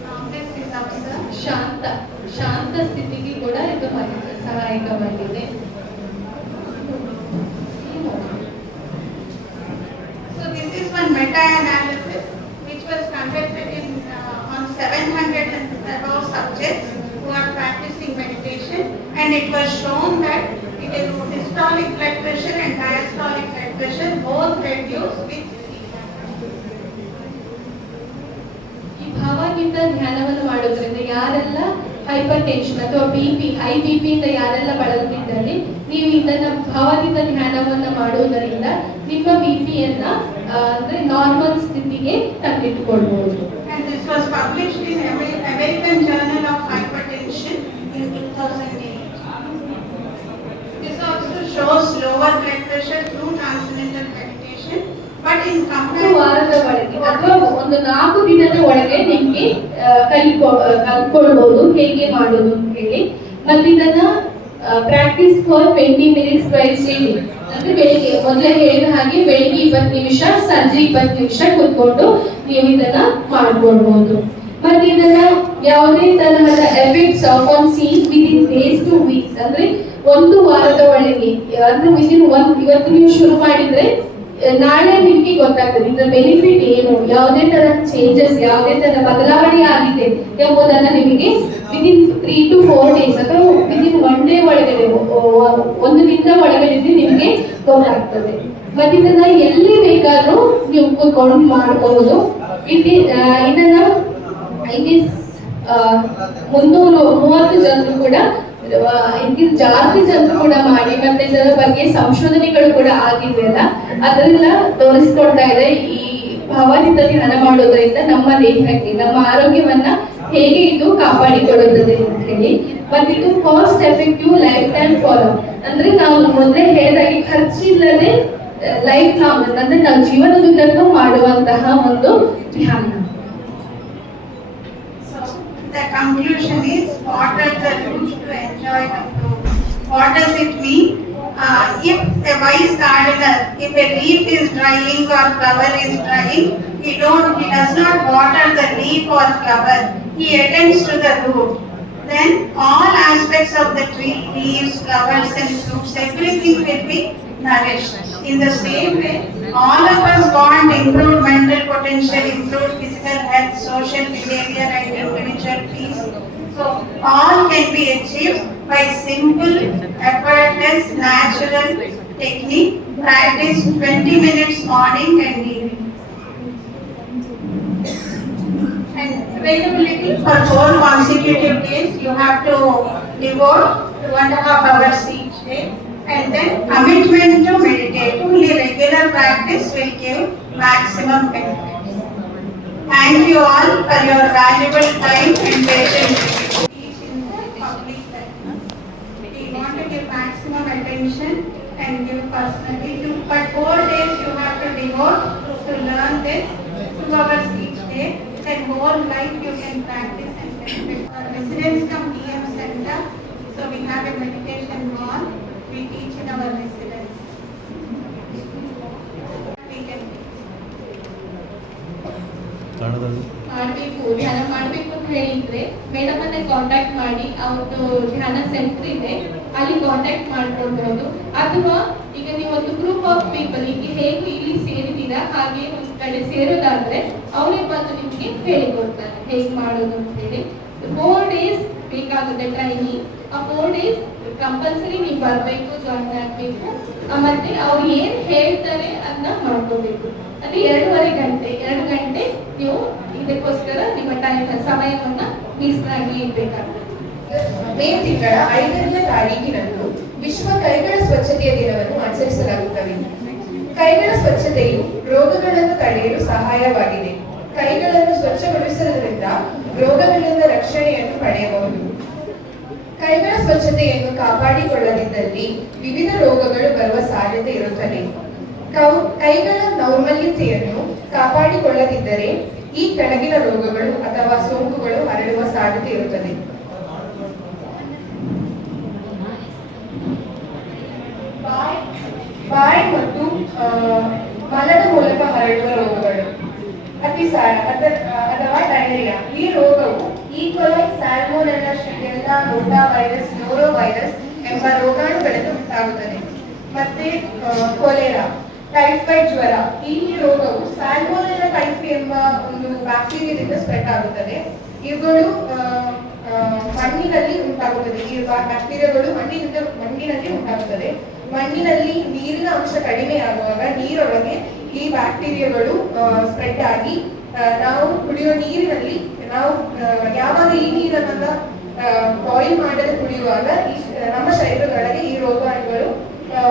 Calmness is observed. ಶಾಂತ ಸ್ಥಿತಿಗೆ ಕೂಡ ಇದು ಸಹಾಯಕವಾಗಿದೆ. So this is one meta-analysis which was conducted on 700 and above subjects who are practicing meditation, and it was shown that it is systolic blood pressure and diastolic blood pressure both reduced with ಈ ಭಾವಾತೀತ ಧ್ಯಾನವನ್ನು ಮಾಡೋದ್ರಿಂದ ಯಾರೆಲ್ಲ hyper tension ಅಥವಾ high BP ಇಂದ ಯಾರೆಲ್ಲ ಬಳಲ್ತಿದ್ದಾರೆ, ನೀವು ಇದನ್ನ ಭಾವಾತೀತ ಧ್ಯಾನವನ್ನ ಮಾಡುವುದರಿಂದ ನಿಮ್ಮ ಬಿಪಿಯನ್ನ ಅಂದ್ರೆ ನಾರ್ಮಲ್ ಸ್ಥಿತಿಗೆ ತಂದಿಟ್ಟುಕೊಳ್ಬಹುದು. And this was published in American Journal of Hypertension in 2008. This also shows lower blood pressure through transcendental meditation, but in ಒಂದು comparison ವಾರದ ಒಳಗೆ ಅಥವಾ ಒಂದು 4 ದಿನದ ಒಳಗೆ ನಿಮ್ಗೆ ಕಲ್ತ್ಕೊಳ್ಬಹುದು ಹೇಗೆ ಮಾಡೋದು ಅಂತ ಹೇಳಿ. ಮತ್ತೆ ಇದನ್ನ practice for 20 minutes twice daily. ಅಂದ್ರೆ ಬೆಳಿಗ್ಗೆ ಮೊದಲೇ ಹೇಳಿದ ಹಾಗೆ ಬೆಳಿಗ್ಗೆ 20 ನಿಮಿಷ, ಸಂಜೆ 20 ನಿಮಿಷ ಕೂತ್ಕೊಂಡು ನೀವು ಇದನ್ನ ಮಾಡ್ಕೊಳ್ಬಹುದು. ಮತ್ತೆ ಇದನ್ನ ಯಾವುದೇ ತರಹದ effects on seen within days to weeks, ಅಂದ್ರೆ ಒಂದು ವಾರದ ಒಳಗೆ, ಅಂದ್ರೆ ವಿದಿನ್ ಇವತ್ತು ನೀವು ಶುರು ಮಾಡಿದ್ರೆ ನಾಳೆ ನಿಮ್ಗೆ ಗೊತ್ತಾಗ್ತದೆ ಇದರ ಬೆನಿಫಿಟ್ ಏನು, ಯಾವುದೇ ತರ ಚೇಂಜಸ್, ಯಾವುದೇ ತರ ಬದಲಾವಣೆ ಆಗಿದೆ ಎಂಬುದನ್ನ ನಿಮಗೆ ವಿದಿನ್ 3 to 4 days ಅಥವಾ ವಿದಿನ್ 1 day ಒಳಗಡೆ, ಒಂದು ದಿನದ ಒಳಗಡೆ ನಿಮಗೆ ಗೊತ್ತಾಗ್ತದೆ. ಮತ್ತೆ ಇದನ್ನ ಎಲ್ಲಿ ಬೇಕಾದ್ರೂ ನೀವು ಕೂತ್ಕೊಂಡು ಮಾಡಬಹುದು. ಇದನ್ನ 330 ಜನರು ಕೂಡ ಇದಕ್ಕಿಂತ ಜಾಸ್ತಿ ಜನರು ಕೂಡ ಮಾಡಿ ಮತ್ತೆ ಇದರ ಬಗ್ಗೆ ಸಂಶೋಧನೆಗಳು ಕೂಡ ಆಗಿದೆಯಲ್ಲ ಅದರಿಂದ ತೋರಿಸ್ಕೊಡ್ತಾ ಇದೆ ಈ ಭಾವನಿಂದ ಧ್ಯಾನ ಮಾಡೋದ್ರಿಂದ ನಮ್ಮ ದೇಹಕ್ಕೆ ನಮ್ಮ ಆರೋಗ್ಯವನ್ನ ಹೇಗೆ ಇದು ಕಾಪಾಡಿಕೊಳ್ಳುತ್ತದೆ ಅಂತ ಹೇಳಿ ಮತ್ತೆ ಇದು cost effective life time follow ಅಂದ್ರೆ ನಾವು ಮೊದಲೇ ಹೇಳಿದಾಗೆ ಖರ್ಚಿಲ್ಲದೆ ಲೈಫ್ ಲಾಂಗ್ ಅಂದ್ರೆ ನಾವು ಜೀವನದುದ್ದಕ್ಕೂ ಮಾಡುವಂತಹ ಒಂದು ಧ್ಯಾನ. The conclusion is, what are the roots to enjoy the flow? What does it mean? If a wise gardener, if a leaf is drying or flower is drying, he does not water the leaf or flower. He attends to the root. Then all aspects of the tree, leaves, flowers and fruits, everything will be nourished. In the same way, all of us want improved mental potential, improved physical health, social behavior and individual peace. So all can be achieved by simple, effortless, natural technique practiced 20 minutes morning and evening. And availability for 4 consecutive days, you have to devote 1.5 hours each day. And then commitment to meditate. Only regular practice will give maximum benefit. Thank you all for your valuable time and patience. Each in the public sector. We want to give maximum attention and give personally. But 4 days you have to devote to learn this. 2 hours each day. Then whole life you can practice and benefit. Our residents come PM center. So we have a meditation hall. We teach in our residence. We can ಮಾಡಬೇಕು ಧ್ಯಾನ ಮಾಡಬೇಕು ಅಂತ ಹೇಳಿದ್ರೆ madam ಅನ್ನ contact ಮಾಡಿ ಅವ್ರದ್ದು ಧ್ಯಾನ centre ಇದೆ ಅಲ್ಲಿ ಕಾಂಟ್ಯಾಕ್ಟ್ ಮಾಡ್ಕೊಳ್ಬಹುದು. ಅಥವಾ ಈಗ ನೀವು ಒಂದು ಗ್ರೂಪ್ ಆಫ್ ಪೀಪಲ್ ಈಗ ಹೇಗೆ ಇಲ್ಲಿ ಸೇರಿದ್ದೀರಾ ಹಾಗೆ ಒಂದು ಕಡೆ ಸೇರೋದಾದ್ರೆ ಅವರೇ ಬಂದು ನಿಮಗೆ ಹೇಳಿಕೊಡ್ತಾರೆ ಹೇಗೆ ಮಾಡೋದು ಅಂತ ಹೇಳಿ. 4 days ಬೇಕಾಗುತ್ತೆ ಟ್ರೈನಿಂಗ್. ಆ 4 days ಕಂಪಲ್ಸರಿ ನೀವು ಬರಬೇಕು, ಜಾಯಿನ್ ಆಗಬೇಕು. ಮತ್ತೆ ಅವ್ರು ಏನ್ ಹೇಳ್ತಾರೆ ಅದನ್ನ ಮಾಡ್ಕೋಬೇಕು. ಅಲ್ಲಿ 2 ಗಂಟೆ ನೀವು ಇದಕ್ಕೋಸ್ಕರ ನಿಮ್ಮ ಸಮಯವನ್ನ ಮೀಸಲಾಗಿ ಇಡಬೇಕಾಗ್ತದೆ. ಮೇ ತಿಂಗಳ 5ನೇ ತಾರೀಕಿನಂದು ವಿಶ್ವ ಕೈಗಳ ಸ್ವಚ್ಛತೆಯ ದಿನವನ್ನು ಆಚರಿಸಲಾಗುತ್ತದೆ. ಕೈಗಳ ಸ್ವಚ್ಛತೆಯು ರೋಗಗಳನ್ನು ತಡೆಯಲು ಸಹಾಯವಾಗಿದೆ. ಕೈಗಳನ್ನು ಸ್ವಚ್ಛಗೊಳಿಸುವುದರಿಂದ ರೋಗಗಳಿಂದ ರಕ್ಷಣೆಯನ್ನು ಪಡೆಯಬಹುದು. ಕೈಗಳ ಸ್ವಚ್ಛತೆಯನ್ನು ಕಾಪಾಡಿಕೊಳ್ಳದಿದ್ದಲ್ಲಿ ವಿವಿಧ ರೋಗಗಳು ಬರುವ ಸಾಧ್ಯತೆ ಇರುತ್ತದೆ. ಕೈಗಳ ನೈರ್ಮಲ್ಯತೆಯನ್ನು ಕಾಪಾಡಿಕೊಳ್ಳದಿದ್ದರೆ ಈ ಕೆಳಗಿನ ರೋಗಗಳು ಅಥವಾ ಸೋಂಕುಗಳು ಹರಡುವ ಸಾಧ್ಯತೆ ಇರುತ್ತದೆ. ಬಾಯಿ ಮತ್ತು ಮಲದ ಮೂಲಕ ಹರಡುವ ರೋಗಗಳು ಅತಿಸಾರ ಅಥವಾ ಡಯರಿಯಾ. ಈ ರೋಗವು ಈಕೋಲೈ, ಸ್ಯಾಲ್ಮೊನೆಲ್ಲಾ, ಶಿಗೆಲ್ಲಾ, ರೋಟಾ ವೈರಸ್, ನೋರೋ ವೈರಸ್ ಎಂಬ ರೋಗಾಣುಗಳಿಂದ ಉಂಟಾಗುತ್ತದೆ. ಮತ್ತೆ ಕೊಲೆರಾ, ಟೈಫಾಯ್ಡ್ ಜ್ವರ. ಈ ರೋಗವು ಸ್ಯಾಲ್ಮೊನೆಲ್ಲಾ ಟೈಫಿ ಎಂಬ ಒಂದು ಬ್ಯಾಕ್ಟೀರಿಯಾದಿಂದ ಸ್ಪ್ರೆಡ್ ಆಗುತ್ತದೆ. ಇವುಗಳು ಮಣ್ಣಿನಲ್ಲಿ ಉಂಟಾಗುತ್ತದೆ. ಈ ಬ್ಯಾಕ್ಟೀರಿಯಾಗಳು ಮಣ್ಣಿನಲ್ಲಿ ಉಂಟಾಗುತ್ತದೆ. ಮಣ್ಣಿನಲ್ಲಿ ನೀರಿನ ಅಂಶ ಕಡಿಮೆ ಆಗುವಾಗ ನೀರೊಳಗೆ ಈ ಬ್ಯಾಕ್ಟೀರಿಯಾಗಳು ಸ್ಪ್ರೆಡ್ ಆಗಿ ನಾವು ಕುಡಿಯುವ ನೀರಿನಲ್ಲಿ ನಾವು ಯಾವಾಗ ಈ ನೀರನ್ನ ಬಾಯ್ಲ್ ಮಾಡದೆ ಕುಡಿಯುವಾಗ ನಮ್ಮ ಶರೀರದೊಳಗೆ ಈ ರೋಗಾಣುಗಳು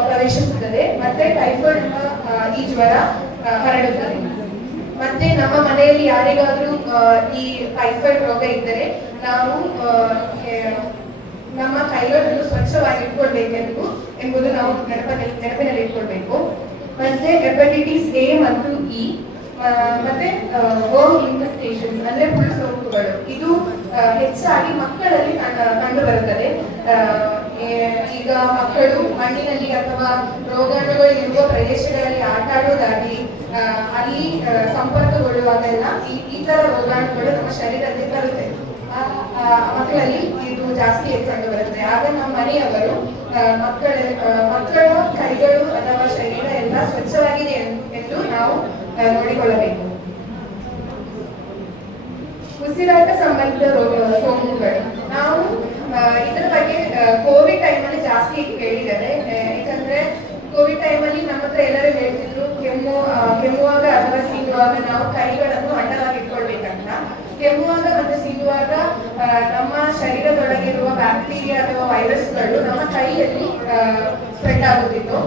ಪ್ರವೇಶಿಸುತ್ತದೆ. ಮತ್ತೆ ಟೈಫಾಯ್ಡ್ ಎಂಬ ಈ ಜ್ವರ ಹರಡುತ್ತದೆ. ಮತ್ತೆ ನಮ್ಮ ಮನೆಯಲ್ಲಿ ಯಾರಿಗಾದ್ರೂ ಈ ಟೈಫಾಯ್ಡ್ ರೋಗ ಇದ್ದರೆ ನಾವು ನಮ್ಮ ಕೈಗಳನ್ನು ಸ್ವಚ್ಛವಾಗಿ ಇಟ್ಕೊಳ್ಬೇಕೆಂದು ಎಂಬುದು ನಾವು ನೆನಪಿನಲ್ಲಿ ಇಟ್ಕೊಳ್ಬೇಕು. ಮತ್ತೆ ಹೆಪಟೈಟಿಸ್ ಎ ಮತ್ತು ಇ ಮತ್ತೆ ವರ್ಮ್ ಇನ್ಫೆಸ್ಟೇಷನ್ ಅಂದ್ರೆ ಹುಳು ಸೋಂಕುಗಳು ಇದು ಹೆಚ್ಚಾಗಿ ಮಕ್ಕಳಲ್ಲಿ ಕಂಡು ಬರುತ್ತದೆ. ಈಗ ಮಕ್ಕಳು ಮಣ್ಣಿನಲ್ಲಿ ಅಥವಾ ರೋಗಾಣುಗಳು ಇರುವ ಪ್ರದೇಶಗಳಲ್ಲಿ ಆಟ ಆಡುವುದಾಗಿ ಅಲ್ಲಿ ಸಂಪರ್ಕಗೊಳ್ಳುವಾಗೆಲ್ಲ ಈ ತರ ರೋಗಾಣುಗಳು ನಮ್ಮ ಶರೀರದಲ್ಲಿ ಬರುತ್ತೆ. ಮಕ್ಕಳಲ್ಲಿ ಇದು ಜಾಸ್ತಿ ಕಂಡು ಬರುತ್ತೆ. ಆಗ ನಮ್ಮ ಮನೆಯವರು ಮಕ್ಕಳ ಕೈಗಳು ಅಥವಾ ಶರೀರ ಎಲ್ಲ ಸ್ವಚ್ಛವಾಗಿದೆ ಎಂದು ನಾವು ನೋಡಿಕೊಳ್ಳಬೇಕು. ಉಸಿರಾಟ ಸಂಬಂಧಿತ ಸೋಂಕುಗಳು ನಾವು ಇದರ ಬಗ್ಗೆ ಕೋವಿಡ್ ಟೈಮಲ್ಲಿ ಜಾಸ್ತಿ ಹೇಳಿದ್ದಾರೆ. ಯಾಕಂದ್ರೆ ಕೋವಿಡ್ ಟೈಮಲ್ಲಿ ನಮ್ಮ ಹತ್ರ ಎಲ್ಲರೂ ಹೇಳ್ತಿದ್ರು ಕೆಮ್ಮುವಾಗ ಅಥವಾ ಸೀನುವಾಗ ನಾವು ಕೈಗಳನ್ನು ಅಡ್ಡವಾಗಿ ಇಟ್ಕೊಳ್ಬೇಕಂತ. ಕೆಮ್ಮುವಾಗ ಮತ್ತು ಸೀನುವಾಗ ನಮ್ಮ ಶರೀರದೊಳಗಿರುವ ಬ್ಯಾಕ್ಟೀರಿಯಾ ಅಥವಾ ವೈರಸ್ಗಳು ನಮ್ಮ ಕೈಯಲ್ಲಿ ಸ್ಪ್ರೆಡ್ ಆಗುತ್ತಿತ್ತು.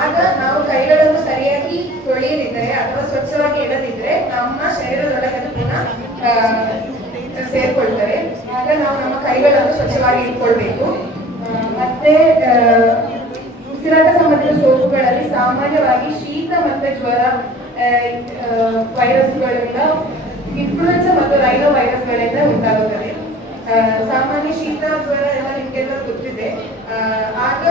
ಆಗ ನಾವು ಕೈಗಳನ್ನು ಸರಿಯಾಗಿ ತೊಳೆಯದಿದ್ದರೆ ಅಥವಾ ಸ್ವಚ್ಛವಾಗಿ ಇಡದಿದ್ರೆ ನಮ್ಮ ಶರೀರದೊಳಗೆ ಅದು ಪುನಃ ಸೇರ್ಕೊಳ್ತಾರೆ. ಆಗ ನಾವು ನಮ್ಮ ಕೈಗಳನ್ನು ಸ್ವಚ್ಛವಾಗಿ ಇಟ್ಕೊಳ್ಬೇಕು. ಮತ್ತೆ ಉಸಿರಾಟ ಸಂಬಂಧಿತ ಸೋಂಕುಗಳಲ್ಲಿ ಸಾಮಾನ್ಯವಾಗಿ ಶೀತ ಮತ್ತೆ ಜ್ವರ ವೈರಸ್ಗಳಿಂದ ಇನ್ಫ್ಲೂಯೆನ್ಸಾ ಮತ್ತು ರೈನೋ ವೈರಸ್ಗಳಿಂದ ಉಂಟಾಗುತ್ತದೆ. ಸಾಮಾನ್ಯ ಶೀತ ಜ್ವರ ಎಲ್ಲ ನಿಮ್ಗೆಲ್ಲ ಗೊತ್ತಿದೆ. ಆಗ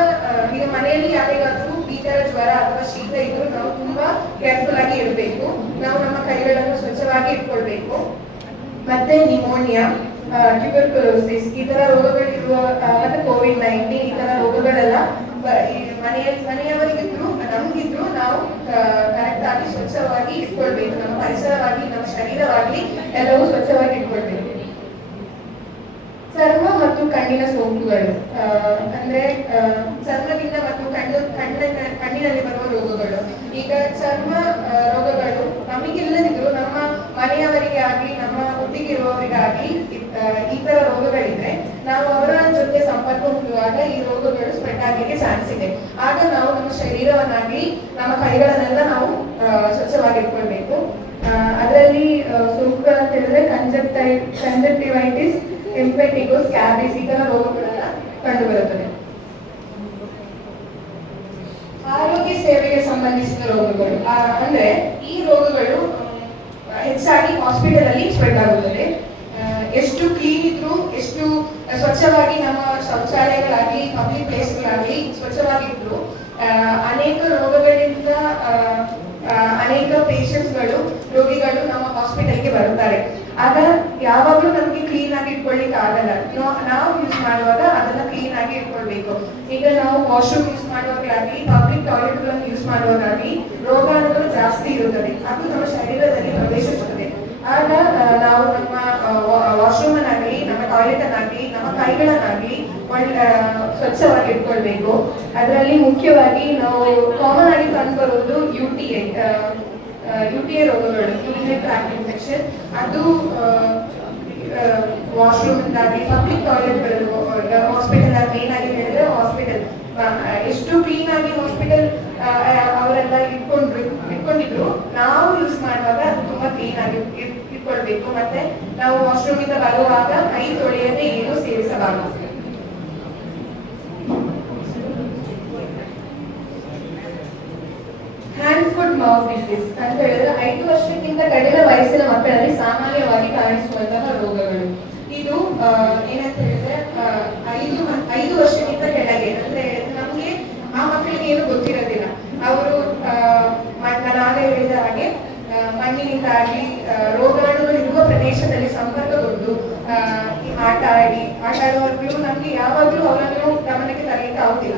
ಈಗ ಮನೆಯಲ್ಲಿ ಯಾರಿಗಾದ್ರೂ ಈ ತರ ಜ್ವರ ಅಥವಾ ಶೀತ ಇದ್ರೂ ನಾವು ತುಂಬಾ ಕೇರ್ಫುಲ್ ಆಗಿ ಇರಬೇಕು. ನಾವು ನಮ್ಮ ಕೈಗಳನ್ನು ಸ್ವಚ್ಛವಾಗಿ ಇಟ್ಕೊಳ್ಬೇಕು. ಮತ್ತೆ ನಿಮೋನಿಯಾ, ಟ್ಯೂಬರ್ಕ್ಯುಲೋಸಿಸ್ ಈ ತರ ರೋಗಗಳಿರುವ ಮತ್ತೆ COVID-19 ಈ ತರ ರೋಗಗಳೆಲ್ಲ ಮನೆಯವರಿಗಿದ್ರು ನಮಗಿದ್ರು ನಾವು ಕರೆಕ್ಟ್ ಆಗಿ ಸ್ವಚ್ಛವಾಗಿ ಇಟ್ಕೊಳ್ಬೇಕು. ನಮ್ಮ ಪರಿಸರವಾಗಿ ನಮ್ಮ ಶರೀರವಾಗಿ ಎಲ್ಲವೂ ಸ್ವಚ್ಛವಾಗಿ ಇಟ್ಕೊಳ್ಬೇಕು. ಚರ್ಮ ಮತ್ತು ಕಣ್ಣಿನ ಸೋಂಕುಗಳು ಅಂದ್ರೆ ಚರ್ಮದಿಂದ ಮತ್ತು ಕಣ್ಣಿನಲ್ಲಿ ಬರುವ ರೋಗಗಳು. ಈಗ ಚರ್ಮ ರೋಗಗಳು ನಮಗಿಲ್ಲದಿದ್ರು ನಮ್ಮ ಮನೆಯವರಿಗೆ ಆಗಲಿ ನಮ್ಮ ಒಟ್ಟಿಗಿರುವವರಿಗಾಗಲಿ ಈ ತರ ರೋಗಗಳಿದ್ರೆ ನಾವು ಅವರ ಜೊತೆ ಸಂಪರ್ಕ ಹೊಂದುವಾಗ ಈ ರೋಗಗಳು ಸ್ಪ್ರೆಡ್ ಆಗಲಿಕ್ಕೆ ಚಾನ್ಸ್ ಇದೆ. ಆಗ ನಾವು ನಮ್ಮ ಶರೀರವನ್ನಾಗಲಿ ನಮ್ಮ ಕೈಗಳನ್ನೆಲ್ಲ ನಾವು ಸ್ವಚ್ಛವಾಗಿಟ್ಕೊಳ್ಬೇಕು. ಅದರಲ್ಲಿ ಸೋಂಕುಗಳಂತ ಹೇಳಿದ್ರೆ ಕಂಜಕ್ಟಿವೈಟಿಸ್, ಇಂಪೆಟಿಗೋ, ಸ್ಕ್ಯಾಬಿಸ್ ಈ ತರ ರೋಗಗಳೆಲ್ಲ ಕಂಡು ಬರುತ್ತದೆ. ಆರೋಗ್ಯ ಸೇವೆಗೆ ಸಂಬಂಧಿಸಿದ ರೋಗಗಳು ಅಂದ್ರೆ ಈ ರೋಗಗಳು ಹೆಚ್ಚಾಗಿ ಹಾಸ್ಪಿಟಲ್ ಅಲ್ಲಿ ಸ್ಪ್ರೆಡ್ ಆಗುತ್ತದೆ. ಎಷ್ಟು ಕ್ಲೀನ್ ಇದ್ರು, ಎಷ್ಟು ಸ್ವಚ್ಛವಾಗಿ ನಮ್ಮ ಶೌಚಾಲಯಗಳಾಗಲಿ ಪಬ್ಲಿಕ್ ಪ್ಲೇಸ್ಗಳಾಗಲಿ ಸ್ವಚ್ಛವಾಗಿದ್ರು ಅನೇಕ ರೋಗಗಳಿಂದ ಅನೇಕ ಪೇಷಂಟ್ಸ್ಗಳು ರೋಗಿಗಳು ನಮ್ಮ ಹಾಸ್ಪಿಟಲ್ಗೆ ಬರುತ್ತಾರೆ. ಆಗ ಯಾವಾಗಲೂ ನಮ್ಗೆ ಕ್ಲೀನ್ ಆಗಿ ಇಟ್ಕೊಳ್ಳಿಕ್ಕೆ ಆಗಲ್ಲ. ನಾವು ಯೂಸ್ ಮಾಡುವಾಗ ಅದನ್ನ ಕ್ಲೀನ್ ಆಗಿ ಇಟ್ಕೊಳ್ಬೇಕು. ಈಗ ನಾವು ವಾಶ್ರೂಮ್ ಯೂಸ್ ಮಾಡುವಾಗಲಾಗಲಿ ಪಬ್ಲಿಕ್ ಟಾಯ್ಲೆಟ್ಗಳನ್ನು ಯೂಸ್ ಮಾಡುವಾಗಲಾಗಲಿ ರೋಗಾಣುಗಳು ಜಾಸ್ತಿ ಇರುತ್ತದೆ. ಅದು ನಮ್ಮ ಶರೀರದಲ್ಲಿ ಪ್ರವೇಶಿಸುತ್ತದೆ. ಆಗ ನಾವು ನಮ್ಮ ವಾಶ್ರೂಮ್ ಅನ್ನಾಗಲಿ ನಮ್ಮ ಟಾಯ್ಲೆಟ್ ಅನ್ನಾಗಲಿ ನಮ್ಮ ಕೈಗಳನ್ನಾಗಲಿ ಸ್ವಚ್ಛವಾಗಿ ಇಟ್ಕೊಳ್ಬೇಕು. ಅದರಲ್ಲಿ ಮುಖ್ಯವಾಗಿ ನಾವು ಕಾಮನ್ ಆಗಿ ಕಂಡುಬರುವುದು UTI ರೋಗಗಳು, ಯೂರಿನರಿ ಟ್ರ್ಯಾಕ್ಟ್ ಇನ್ಫೆಕ್ಷನ್. ಅದು ವಾಶ್ರೂಮ್ ಅಂತಾಗಲಿ ಪಬ್ಲಿಕ್ ಟಾಯ್ಲೆಟ್ಗಳು, ಹಾಸ್ಪಿಟಲ್ ಮೇನ್ ಆಗಿ ಹೇಳಿದ್ರೆ ಹಾಸ್ಪಿಟಲ್ ಎಷ್ಟು ಕ್ಲೀನ್ ಆಗಿ ಹಾಸ್ಪಿಟಲ್ ಅವರೆಲ್ಲ ಇಟ್ಕೊಂಡಿದ್ರು ನಾವು ಯೂಸ್ ಮಾಡುವಾಗ ಅದು ತುಂಬಾ ಕ್ಲೀನ್ ಆಗಿ ಇಟ್ಕೊಳ್ಬೇಕು. ಮತ್ತೆ ನಾವು ವಾಶ್ರೂಮ್ ಇಂದ ಬರುವಾಗ ಕೈ ತೊಳೆಯದೆ ಏನು ಸೇವಿಸಬಾರದು. ಹ್ಯಾಂಡ್ ಫುಟ್ ಮೌತ್ ಡಿಸೀಸ್ ಅಂತ ಹೇಳಿದ್ರೆ 5 ವರ್ಷಕ್ಕಿಂತ ಕಡಿಮೆ ವಯಸ್ಸಿನ ಮಕ್ಕಳಲ್ಲಿ ಸಾಮಾನ್ಯವಾಗಿ ಕಾಣಿಸುವಂತಹ ರೋಗಗಳು. ಇದು ಏನಂತ ಹೇಳಿದ್ರೆ 5 ವರ್ಷಕ್ಕಿಂತ ಕೆಳಗೆ ಅಂದ್ರೆ ನಮ್ಗೆ ಆ ಮಕ್ಕಳಿಗೆ ಏನು ಗೊತ್ತಿರೋದಿಲ್ಲ. ಅವರು ನಾನು ಹೇಳಿದ ಹಾಗೆ ಮಣ್ಣಿನಿಂದ ಆಗಲಿ ರೋಗಾಣುಗಳು ಇರುವ ಪ್ರದೇಶದಲ್ಲಿ ಸಂಪರ್ಕಗೊಂಡು ಆಟ ಆಡುವಾಗಲೂ ನಮ್ಗೆ ಯಾವಾಗಲೂ ಅವರನ್ನು ಗಮನಕ್ಕೆ ತರಲಿಕ್ಕೆ ಆಗುದಿಲ್ಲ.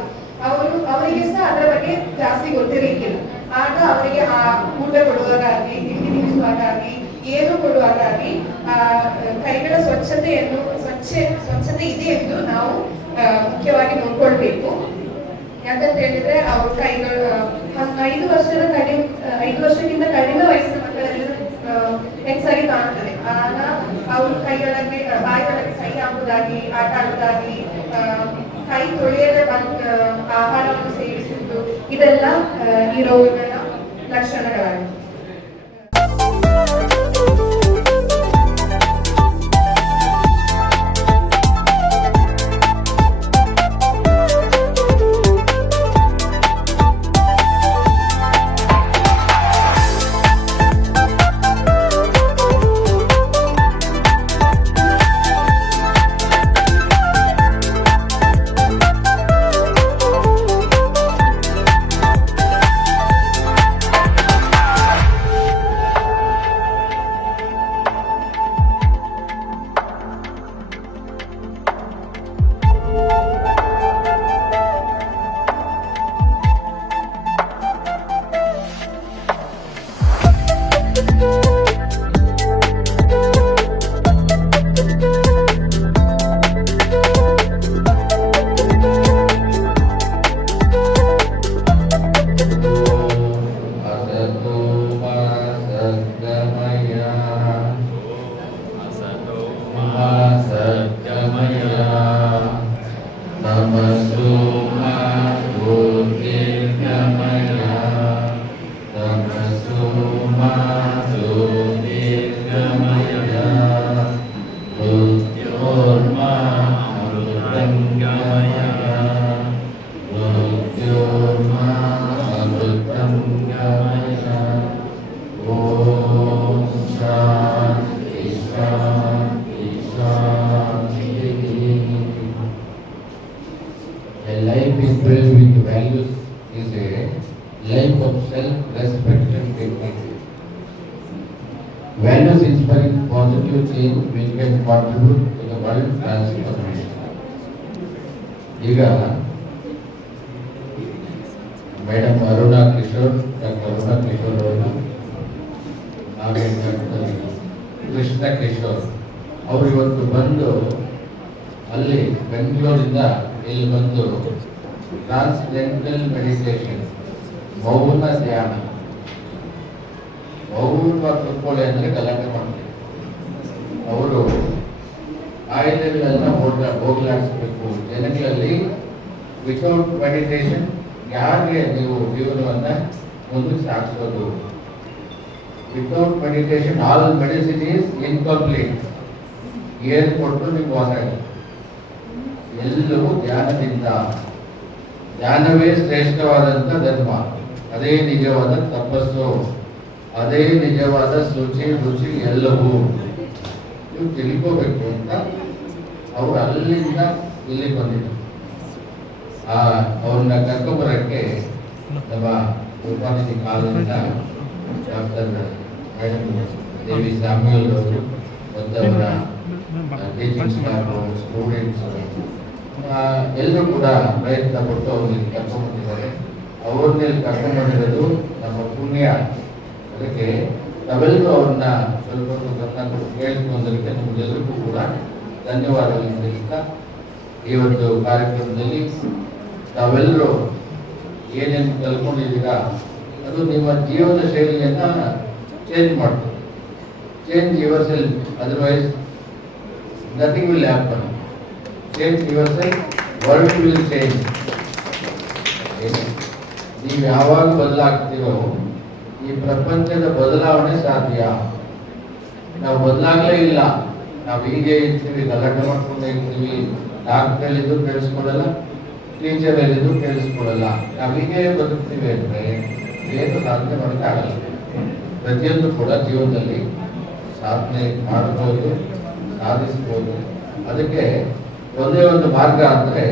ಅವರಿಗೆ ಸಹ ಅದರ ಬಗ್ಗೆ ಜಾಸ್ತಿ ಗೊತ್ತಿರಲಿಕ್ಕಿಲ್ಲ. ಆಗ ಅವರಿಗೆ ಆ ಊಟ ಕೊಡುವಾಗಲಿ ತಿಂಡಿ ತಿನ್ನಿಸುವಾಗಲಿ ಏನು ಕೊಡುವಾಗಲಿ ಕೈಗಳ ಸ್ವಚ್ಛತೆ ಇದೆ ಎಂದು ನಾವು ಮುಖ್ಯವಾಗಿ ನೋಡ್ಕೊಳ್ಬೇಕು. ಯಾಕಂತ ಹೇಳಿದ್ರೆ ಅವ್ರ ಕೈಗಳು 5 ವರ್ಷಕ್ಕಿಂತ ಕಡಿಮೆ ವಯಸ್ಸಿನ ಮಕ್ಕಳಲ್ಲಿ ಹೆಚ್ಚಾಗಿ ಕಾಣುತ್ತದೆ. ಆಗ ಅವ್ರ ಕೈಗಳಲ್ಲಿ ಬಾಯಿಗಳಲ್ಲಿ ಕೈ ಹಾಕುವುದಾಗಿ ಆಟ ಆಡುವುದಾಗಿ ಕೈ ತೊಳೆಯದ ಆಹಾರವನ್ನು ಸೇವಿಸುವುದು ಇದೆಲ್ಲ ಈ ರೋಗಗಳ ಲಕ್ಷಣಗಳಾಗಿವೆ. we can contribute to the world transformation. ಈಗ ಮೇಡಮ್ ಅರುಣಾ ಕಿಶೋರ್, ಡಾಕ್ಟರ್ ಅರುಣಾ ಕಿಶೋರ್ ಅವರು, ಆಮೇಲೆ ಡಾಕ್ಟರ್ ಕೃಷ್ಣ ಕಿಶೋರ್ ಅವರು ಇವತ್ತು ಬಂದು ಅಲ್ಲಿ ಬೆಂಗಳೂರಿಂದ ಇಲ್ಲಿ ಬಂದು ಟ್ರಾನ್ಸ್ಜೆಂಡಲ್ ಮೆಡಿಟೇಷನ್, ಮೌನ ಧ್ಯಾನ, ಮೌನ ಕೂತ್ಕೊಳ್ಳಿ ಅಂದರೆ ಗಲಾಟೆ ಮಾಡ್ತಾರೆ. ಅವರು ಕಾಯಿಲೆಗಳೆಲ್ಲ ಹೋಗ್ಲಾಡಿಸ್ಬೇಕು ಜನಗಳಲ್ಲಿ. ವಿತೌಟ್ ಮೆಡಿಟೇಷನ್ ಯಾರಿಗೆ ನೀವು ಜೀವನವನ್ನು ಮುಂದಕ್ಕೆ ಸಾಗಿಸೋದು? Without meditation all medicine is incomplete. ಏನು ಕೊಟ್ಟರು ನಿಮ್ಗೆ ವಾಸ ಇಲ್ಲ. ಎಲ್ಲವೂ ಧ್ಯಾನದಿಂದ. ಧ್ಯಾನವೇ ಶ್ರೇಷ್ಠವಾದಂಥ ಧರ್ಮ, ಅದೇ ನಿಜವಾದ ತಪಸ್ಸು, ಅದೇ ನಿಜವಾದ ಶುಚಿ ರುಚಿ ಎಲ್ಲವೂ ನೀವು ತಿಳ್ಕೋಬೇಕು ಅಂತ ಅವರು ಅಲ್ಲಿಂದ ಇಲ್ಲಿ ಬಂದಿದ್ರು. ಅವ್ರನ್ನ ಕರ್ಕೊಂಬರಕ್ಕೆ ನಮ್ಮ ಉಪನಿಧಿ ಕಾಲದಿಂದ ಡಾಕ್ಟರ್ ಮೇಡಮ್ ದೇವಿ ಸ್ಯಾಮ್ಯುಯಲ್ ಅವರು ಮತ್ತವರ ಟೀಚಿಂಗ್ ಸ್ಟಾಫ್, ಸ್ಟೂಡೆಂಟ್ಸ್ ಎಲ್ಲರೂ ಕೂಡ ಪ್ರಯತ್ನ ಪಟ್ಟು ಅವ್ರಿಗೆ ಕರ್ಕೊಂಡ್ಬಂದಿದ್ದಾರೆ. ಅವ್ರನ್ನೆಲ್ಲಿ ಕರ್ಕೊಂಡ್ಬಂದಿರೋದು ನಮ್ಮ ಪುಣ್ಯ. ಅದಕ್ಕೆ ನಾವೆಲ್ಲರೂ ಅವ್ರನ್ನ ಸ್ವಲ್ಪ ಕೇಳಿಸ್ಕೊಂಡದಕ್ಕೆ ನಮಗೆಲ್ಲರಿಗೂ ಕೂಡ ಧನ್ಯವಾದಗಳನ್ನು ತಿಳಿಸ್ತಾ, ಇವತ್ತು ಕಾರ್ಯಕ್ರಮದಲ್ಲಿ ತಾವೆಲ್ಲರೂ ಏನೇನು ಕಲ್ತ್ಕೊಂಡಿದ್ದೀರಾ ಅದು ನಿಮ್ಮ ಜೀವನ ಶೈಲಿಯನ್ನು ಚೇಂಜ್ ಮಾಡ್ತದೆ. Change your self, otherwise nothing will happen. Change your self, world will change. ನೀವು ಯಾವಾಗ ಬದಲಾಗ್ತೀರೋ ಈ ಪ್ರಪಂಚದ ಬದಲಾವಣೆ ಸಾಧ್ಯ. ನಾವು ಬದಲಾಗಲೇ ಇಲ್ಲ. ನಾವು ಹೀಗೆ ಇರ್ತೀವಿ, ಗಲಾಟೆ ಮಾಡ್ಕೊಂಡೇ ಇರ್ತೀವಿ. ಡಾಕ್ಟರ್ ಹೇಳಿದ್ದು ಕೇಳಿಸ್ಕೊಳ್ಳಲ್ಲ, ಟೀಚರ್ ಹೇಳಿದ್ದು ಕೇಳಿಸ್ಕೊಳ್ಳಲ್ಲ. ನಾವು ಹೀಗೆ ಬದುಕ್ತೀವಿ ಅಂದರೆ ಏನು ಸಾಧನೆ ಮಾಡೋಕ್ಕಾಗಲ್ಲ. ಪ್ರತಿಯೊಂದು ಕೂಡ ಜೀವನದಲ್ಲಿ ಸಾಧನೆ ಮಾಡಬಹುದು, ಸಾಧಿಸ್ಬೋದು. ಅದಕ್ಕೆ ಒಂದೇ ಒಂದು ಮಾರ್ಗ ಅಂದರೆ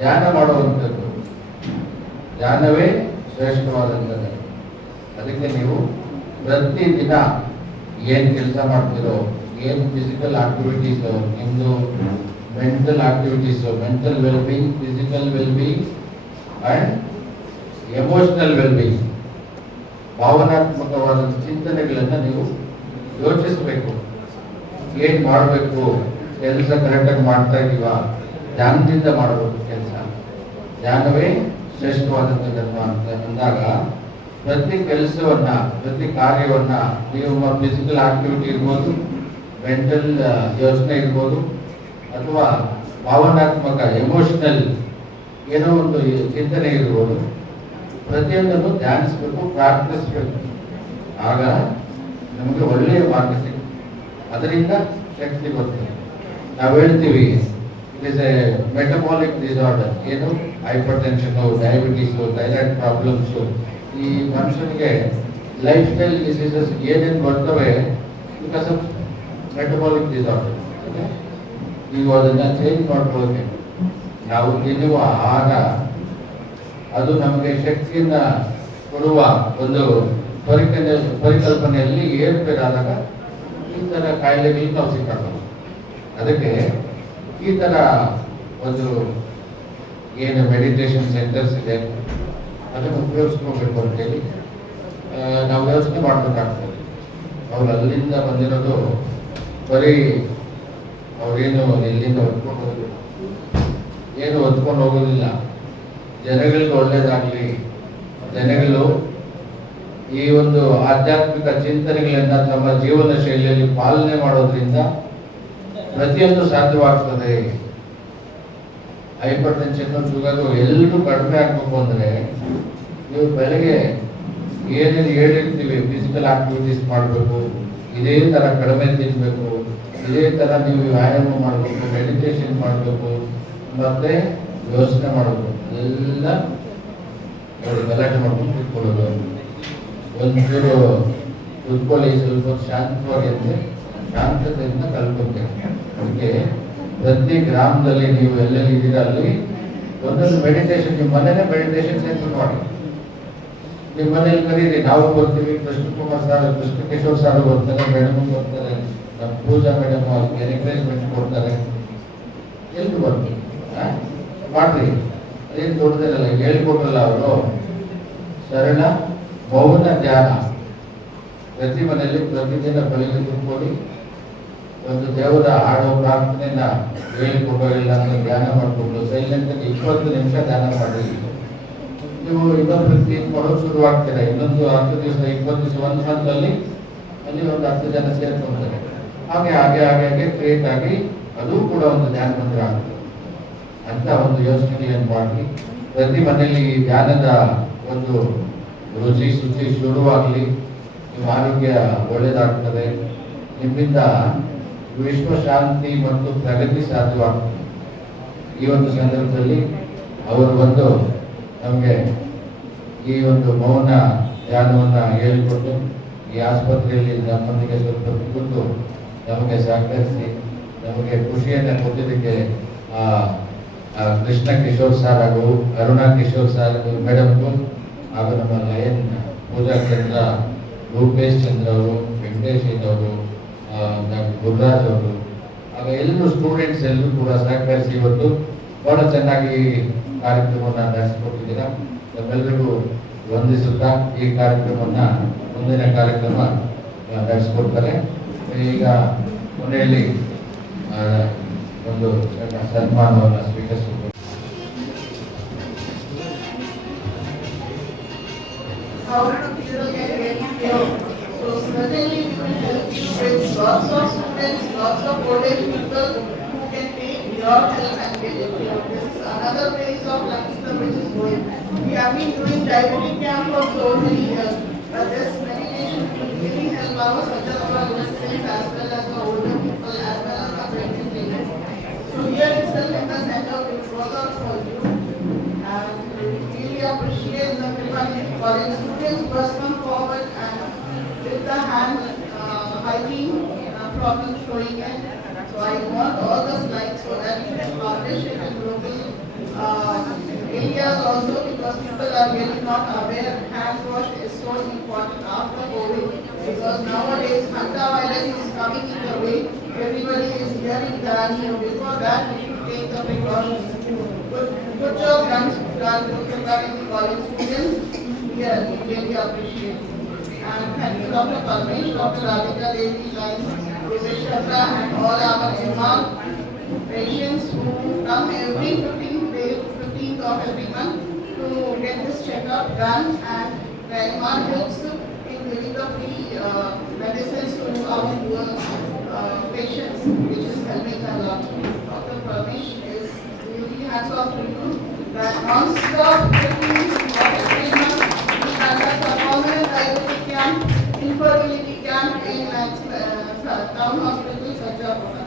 ಧ್ಯಾನ ಮಾಡುವಂಥದ್ದು. ಧ್ಯಾನವೇ ಶ್ರೇಷ್ಠವಾದಂಥದ್ದು. ಅದಕ್ಕೆ ನೀವು ಪ್ರತಿದಿನ ಏನು ಕೆಲಸ ಮಾಡ್ತೀರೋ, ಏನು ಫಿಸಿಕಲ್ ಆಕ್ಟಿವಿಟೀಸು, ನಿಮ್ಮದು mental activities, mental wellbeing, physical wellbeing and emotional wellbeing, ಭಾವನಾತ್ಮಕವಾದ ಚಿಂತನೆಗಳನ್ನು ನೀವು ಯೋಚಿಸಬೇಕು. ಏನು ಮಾಡಬೇಕು, ಕೆಲಸ ಕರೆಕ್ಟಾಗಿ ಮಾಡ್ತಾ ಇದ್ದೀವಾ, ಧ್ಯಾನದಿಂದ ಮಾಡಬೇಕು ಕೆಲಸ. ಧ್ಯಾನವೇ ಶ್ರೇಷ್ಠವಾದಂಥ ಧರ್ಮ ಅಂತ ಅಂದಾಗ ಪ್ರತಿ ಕೆಲಸವನ್ನ, ಪ್ರತಿ ಕಾರ್ಯವನ್ನ, ನಿಮ್ಮ ಫಿಸಿಕಲ್ ಆಕ್ಟಿವಿಟಿ ಇರ್ಬೋದು, ಮೆಂಟಲ್ ಯೋಚನೆ ಇರ್ಬೋದು, ಅಥವಾ ಭಾವನಾತ್ಮಕ ಎಮೋಷನಲ್ ಏನೋ ಒಂದು ಚಿಂತನೆ ಇರ್ಬೋದು, ಪ್ರತಿಯೊಂದನ್ನು ಧ್ಯಾನಿಸ್ಬೇಕು, ಪ್ರಾರ್ಥಿಸ್ಬೇಕು. ಆಗ ನಮಗೆ ಒಳ್ಳೆಯ ಮಾರ್ಗ ಸಿಗುತ್ತೆ. ಅದರಿಂದ ಶಕ್ತಿ ಬರ್ತದೆ. ನಾವು ಹೇಳ್ತೀವಿ it is A metabolic disorder. ಏನು ಹೈಪರ್ ಟೆನ್ಷನ್ನು, ಡಯಾಬಿಟೀಸು, ಥೈರಾಯ್ಡ್ ಪ್ರಾಬ್ಲಮ್ಸು, ಈ ಮನುಷ್ಯನಿಗೆ ಲೈಫ್ ಸ್ಟೈಲ್ ಡಿಸೀಸಸ್ ಏನೇನು ಬರ್ತವೆ ಬಿಕಾಸ್ ಆಫ್ ಮೆಟಬಾಲಿಕ್ ಡಿಸಾರ್ಡರ್. ನೀವು ಅದನ್ನು ಚೇಂಜ್ ಮಾಡ್ಕೊಳ್ಳೋಕೆ ನಾವು ತಿನ್ನುವ ಆಹಾರ ಅದು ನಮಗೆ ಶಕ್ತಿಯನ್ನು ಕೊಡುವ ಒಂದು ಪರಿಕಲ್ಪನೆಯಲ್ಲಿ ಏರ್ಪೇರಾದಾಗ ಈ ಥರ ಕಾಯಿಲೆಗಳಿಗೆ ನಾವು ಸಿಕ್ಕಾಡ್ಬೋದು. ಅದಕ್ಕೆ ಈ ಥರ ಒಂದು ಏನು ಮೆಡಿಟೇಷನ್ ಸೆಂಟರ್ಸ್ ಇದೆ ಅದನ್ನು ಉಪಯೋಗಿಸ್ಕೋಬೇಕು ಅಂತೇಳಿ ನಾವು ಯೋಚನೆ ಮಾಡಬೇಕಾಗ್ತದೆ. ಅವ್ರು ಅಲ್ಲಿಂದ ಬಂದಿರೋದು ಬರೀ ಅವರೇನು ಎಲ್ಲಿಂದ ಹೊತ್ಕೊಂಡು ಹೋಗೋದಿಲ್ಲ, ಏನು ಹೊತ್ಕೊಂಡು ಹೋಗೋದಿಲ್ಲ. ಜನಗಳಿಗೆ ಒಳ್ಳೇದಾಗಲಿ, ಜನಗಳು ಈ ಒಂದು ಆಧ್ಯಾತ್ಮಿಕ ಚಿಂತನೆಗಳನ್ನು ತಮ್ಮ ಜೀವನ ಶೈಲಿಯಲ್ಲಿ ಪಾಲನೆ ಮಾಡೋದ್ರಿಂದ ಪ್ರತಿಯೊಂದು ಸಾಧ್ಯವಾಗ್ತದೆ. ಹೈಪರ್ ಟೆನ್ಷನ್, ಶುಗರು ಎಲ್ಲರೂ ಕಡಿಮೆ ಆಗಬೇಕು ಅಂದರೆ ನೀವು ಬೆಳಗ್ಗೆ ಏನೇನು ಹೇಳಿರ್ತೀವಿ ಫಿಸಿಕಲ್ ಆಕ್ಟಿವಿಟೀಸ್ ಮಾಡಬೇಕು, ಇದೇ ಥರ ಕಡಿಮೆ ತಿನ್ನಬೇಕು, ಇದೇ ಥರ ನೀವು ವ್ಯಾಯಾಮ ಮಾಡಬೇಕು, ಮೆಡಿಟೇಷನ್ ಮಾಡಬೇಕು, ಮತ್ತು ಯೋಚನೆ ಮಾಡಬೇಕು. ಎಲ್ಲ ಗಲಾಟೆ ಮಾಡ್ಕೊಂಡು ಕೂತ್ಕೊಳ್ಳೋದು. ಒಂಚೂರು ಕೂತ್ಕೊಳ್ಳಿ, ಸ್ವಲ್ಪ ಶಾಂತವಾಗಿ ಅಂದರೆ ಶಾಂತತೆಯಿಂದ ಕಲ್ತ್ಕೊಳ್ತೇವೆ. ಅದಕ್ಕೆ ಪ್ರತಿ ಗ್ರಾಮದಲ್ಲಿ ನೀವು ಎಲ್ಲೆಲ್ಲಿ ಇದ್ದೀರ ಅಲ್ಲಿ ಒಂದೊಂದು ಮೆಡಿಟೇಷನ್, ನಿಮ್ಮ ಮನೇನೇ ಮೆಡಿಟೇಷನ್ ಸೆಂಟರ್ ಮಾಡಿ. ನಿಮ್ಮ ಮನೇಲಿ ಕರೀರಿ, ನಾವು ಬರ್ತೀವಿ, ಕೃಷ್ಣಕುಮಾರ್ ಸರ್, ಕೃಷ್ಣ ಕಿಶೋರ್ ಸರ್ ಬರ್ತಾರೆ, ಮೇಡಮ್ ಬರ್ತಾರೆ, ನಮ್ಮ ಪೂಜಾ ಮೇಡಮ್ ಅವ್ರಿಗೆ ಎನ್ಕರೇಜ್ಮೆಂಟ್ ಕೊಡ್ತಾರೆ. ಎಲ್ಲಿ ಬರ್ತೀವಿ ಮಾಡ್ರಿ, ಅದೇನು ದೊಡ್ಡದಿರಲ್ಲ. ಹೇಳಿಕೊಟ್ರಲ್ಲ ಅವರು ಸರಳ ಮೌನ ಧ್ಯಾನ. ಪ್ರತಿ ಮನೆಯಲ್ಲಿ ಪ್ರತಿದಿನ ಬೆಳಿಗ್ಗೆ ಕೂತ್ಕೊಳ್ಳಿ ಒಂದು ದೇವರ ಹಾಡೋ ಪ್ರಾರ್ಥನೆಯನ್ನ ಹೇಳಿಕೊಡೋಲ್ಲ ಅಂತ ಧ್ಯಾನ ಮಾಡಿಕೊಂಡು ಸೈಲೆಂಟ್ 20 ನಿಮಿಷ ಧ್ಯಾನ ಮಾಡಿ. ನೀವು ಇನ್ನೊಂದು ವ್ಯಕ್ತಿ ಕೊಡೋದು ಶುರುವಾಗ್ತೀರ. ಇನ್ನೊಂದು 10 ದಿವಸ 20 ದಿವಸ ಒಂದು ಮಂತಲ್ಲಿ ಅಲ್ಲಿ ಒಂದು 10 ಜನ ಸೇರ್ಕೊಳ್ತಾರೆ. ಹಾಗೆ ಹಾಗೆ ಹಾಗೆ ಹಾಗೆ ಕ್ರಿಯೇಟ್ ಆಗಿ ಅದು ಕೂಡ ಒಂದು ಧ್ಯಾನ ಮಂದಿರ ಆಗ್ತದೆ ಅಂತ ಒಂದು ಯೋಚನೆಯನ್ನು ಮಾಡಿ ಪ್ರತಿ ಮನೆಯಲ್ಲಿ ಈ ಧ್ಯಾನದ ಒಂದು ರುಚಿ ಶುಚಿ ಶುರುವಾಗಲಿ. ನಿಮ್ಮ ಆರೋಗ್ಯ ಒಳ್ಳೆಯದಾಗ್ತದೆ. ನಿಮ್ಮಿಂದ ವಿಶ್ವ ಶಾಂತಿ ಮತ್ತು ಪ್ರಗತಿ ಸಾಧ್ಯವಾಗ್ತದೆ. ಈ ಒಂದು ಸಂದರ್ಭದಲ್ಲಿ ಅವರು ಬಂದು ನಮಗೆ ಈ ಒಂದು ಮೌನ ಧ್ಯಾನವನ್ನು ಹೇಳಿಕೊಟ್ಟು ಈ ಆಸ್ಪತ್ರೆಯಲ್ಲಿ ನಮ್ಮೊಂದಿಗೆ ಸ್ವಲ್ಪ ಕೂತು ನಮಗೆ ಸಹಕರಿಸಿ ನಮಗೆ ಖುಷಿಯನ್ನು ಕೊಟ್ಟಿದ್ದಕ್ಕೆ ಕೃಷ್ಣ ಕಿಶೋರ್ ಸರ್ ಹಾಗೂ ಅರುಣಾ ಕಿಶೋರ್ ಸರ್ ಮೇಡಮ್ಗೂ ಹಾಗೂ ನಮ್ಮ ಲಯನ್ ಪೂಜಾ ಚಂದ್ರ, ರೂಪೇಶ್ ಚಂದ್ರ ಅವರು, ವೆಂಕಟೇಶ್ ಅವರು, ಗುರುರಾಜ್ ಅವರು ಆಗ ಎಲ್ಲರೂ ಸ್ಟೂಡೆಂಟ್ಸ್ ಎಲ್ಲರೂ ಕೂಡ ಸಹಕರಿಸಿ ಇವತ್ತು ಬಹಳ ಚೆನ್ನಾಗಿ ಕಾರ್ಯಕ್ರಮವನ್ನು ನಡೆಸಿಕೊಟ್ಟಿದ್ದೀರಾ. ನಮ್ಮೆಲ್ಲರಿಗೂ ವಂದಿಸುತ್ತಾ ಈ ಕಾರ್ಯಕ್ರಮವನ್ನು ಮುಂದಿನ ಕಾರ್ಯಕ್ರಮ ನಡೆಸಿಕೊಡ್ತಾರೆ. ಈಗ ಕೊನೆಯಲ್ಲಿ ಒಂದು ಸನ್ಮಾನವನ್ನು ಸ್ವೀಕರಿಸಬೇಕು. So certainly we will help you with lots of students, lots of old age people who can take your help and get it cleared. This is another phase of Lions Club which is going. We have been doing diabetic camp for so many years, but this meditation will really help our students as well as the older people as well as the pregnant ladies. So here itself in the center we will work out for you, and we really appreciate the Kripaji College students who has come forward and with the hand hygiene problem showing it. So I want all the slides so that you can publish it in local areas also, because people are really not aware hand wash is so important after COVID, because nowadays hantavirus is coming in the way. Everybody is hearing that, so before that we should take the precautions. Good job done to the college students. We really appreciate it. And thank you Dr. Parmesh, Dr. Radhika Devi, Rupesh Chandra and all our MR patients who come every 15th of every month to get this checkup done, and the MR helps in giving the free medicines to our poor patients, which is helping a lot. Dr. Parmesh is really hats off to you that non-stop 15th of every month we conduct a permanent diabetic camp, infertility camp in town hospital Sajjapura.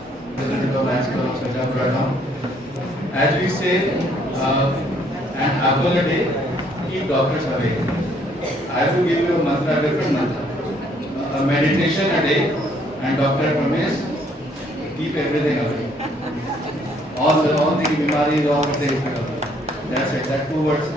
As we say, an apple a day, keep doctors away. I have to give you a mantra, different mantra. A meditation a day, and Dr. Parmesh, keep everything away. All the bimaris, all the things away. That's it, that 2 words.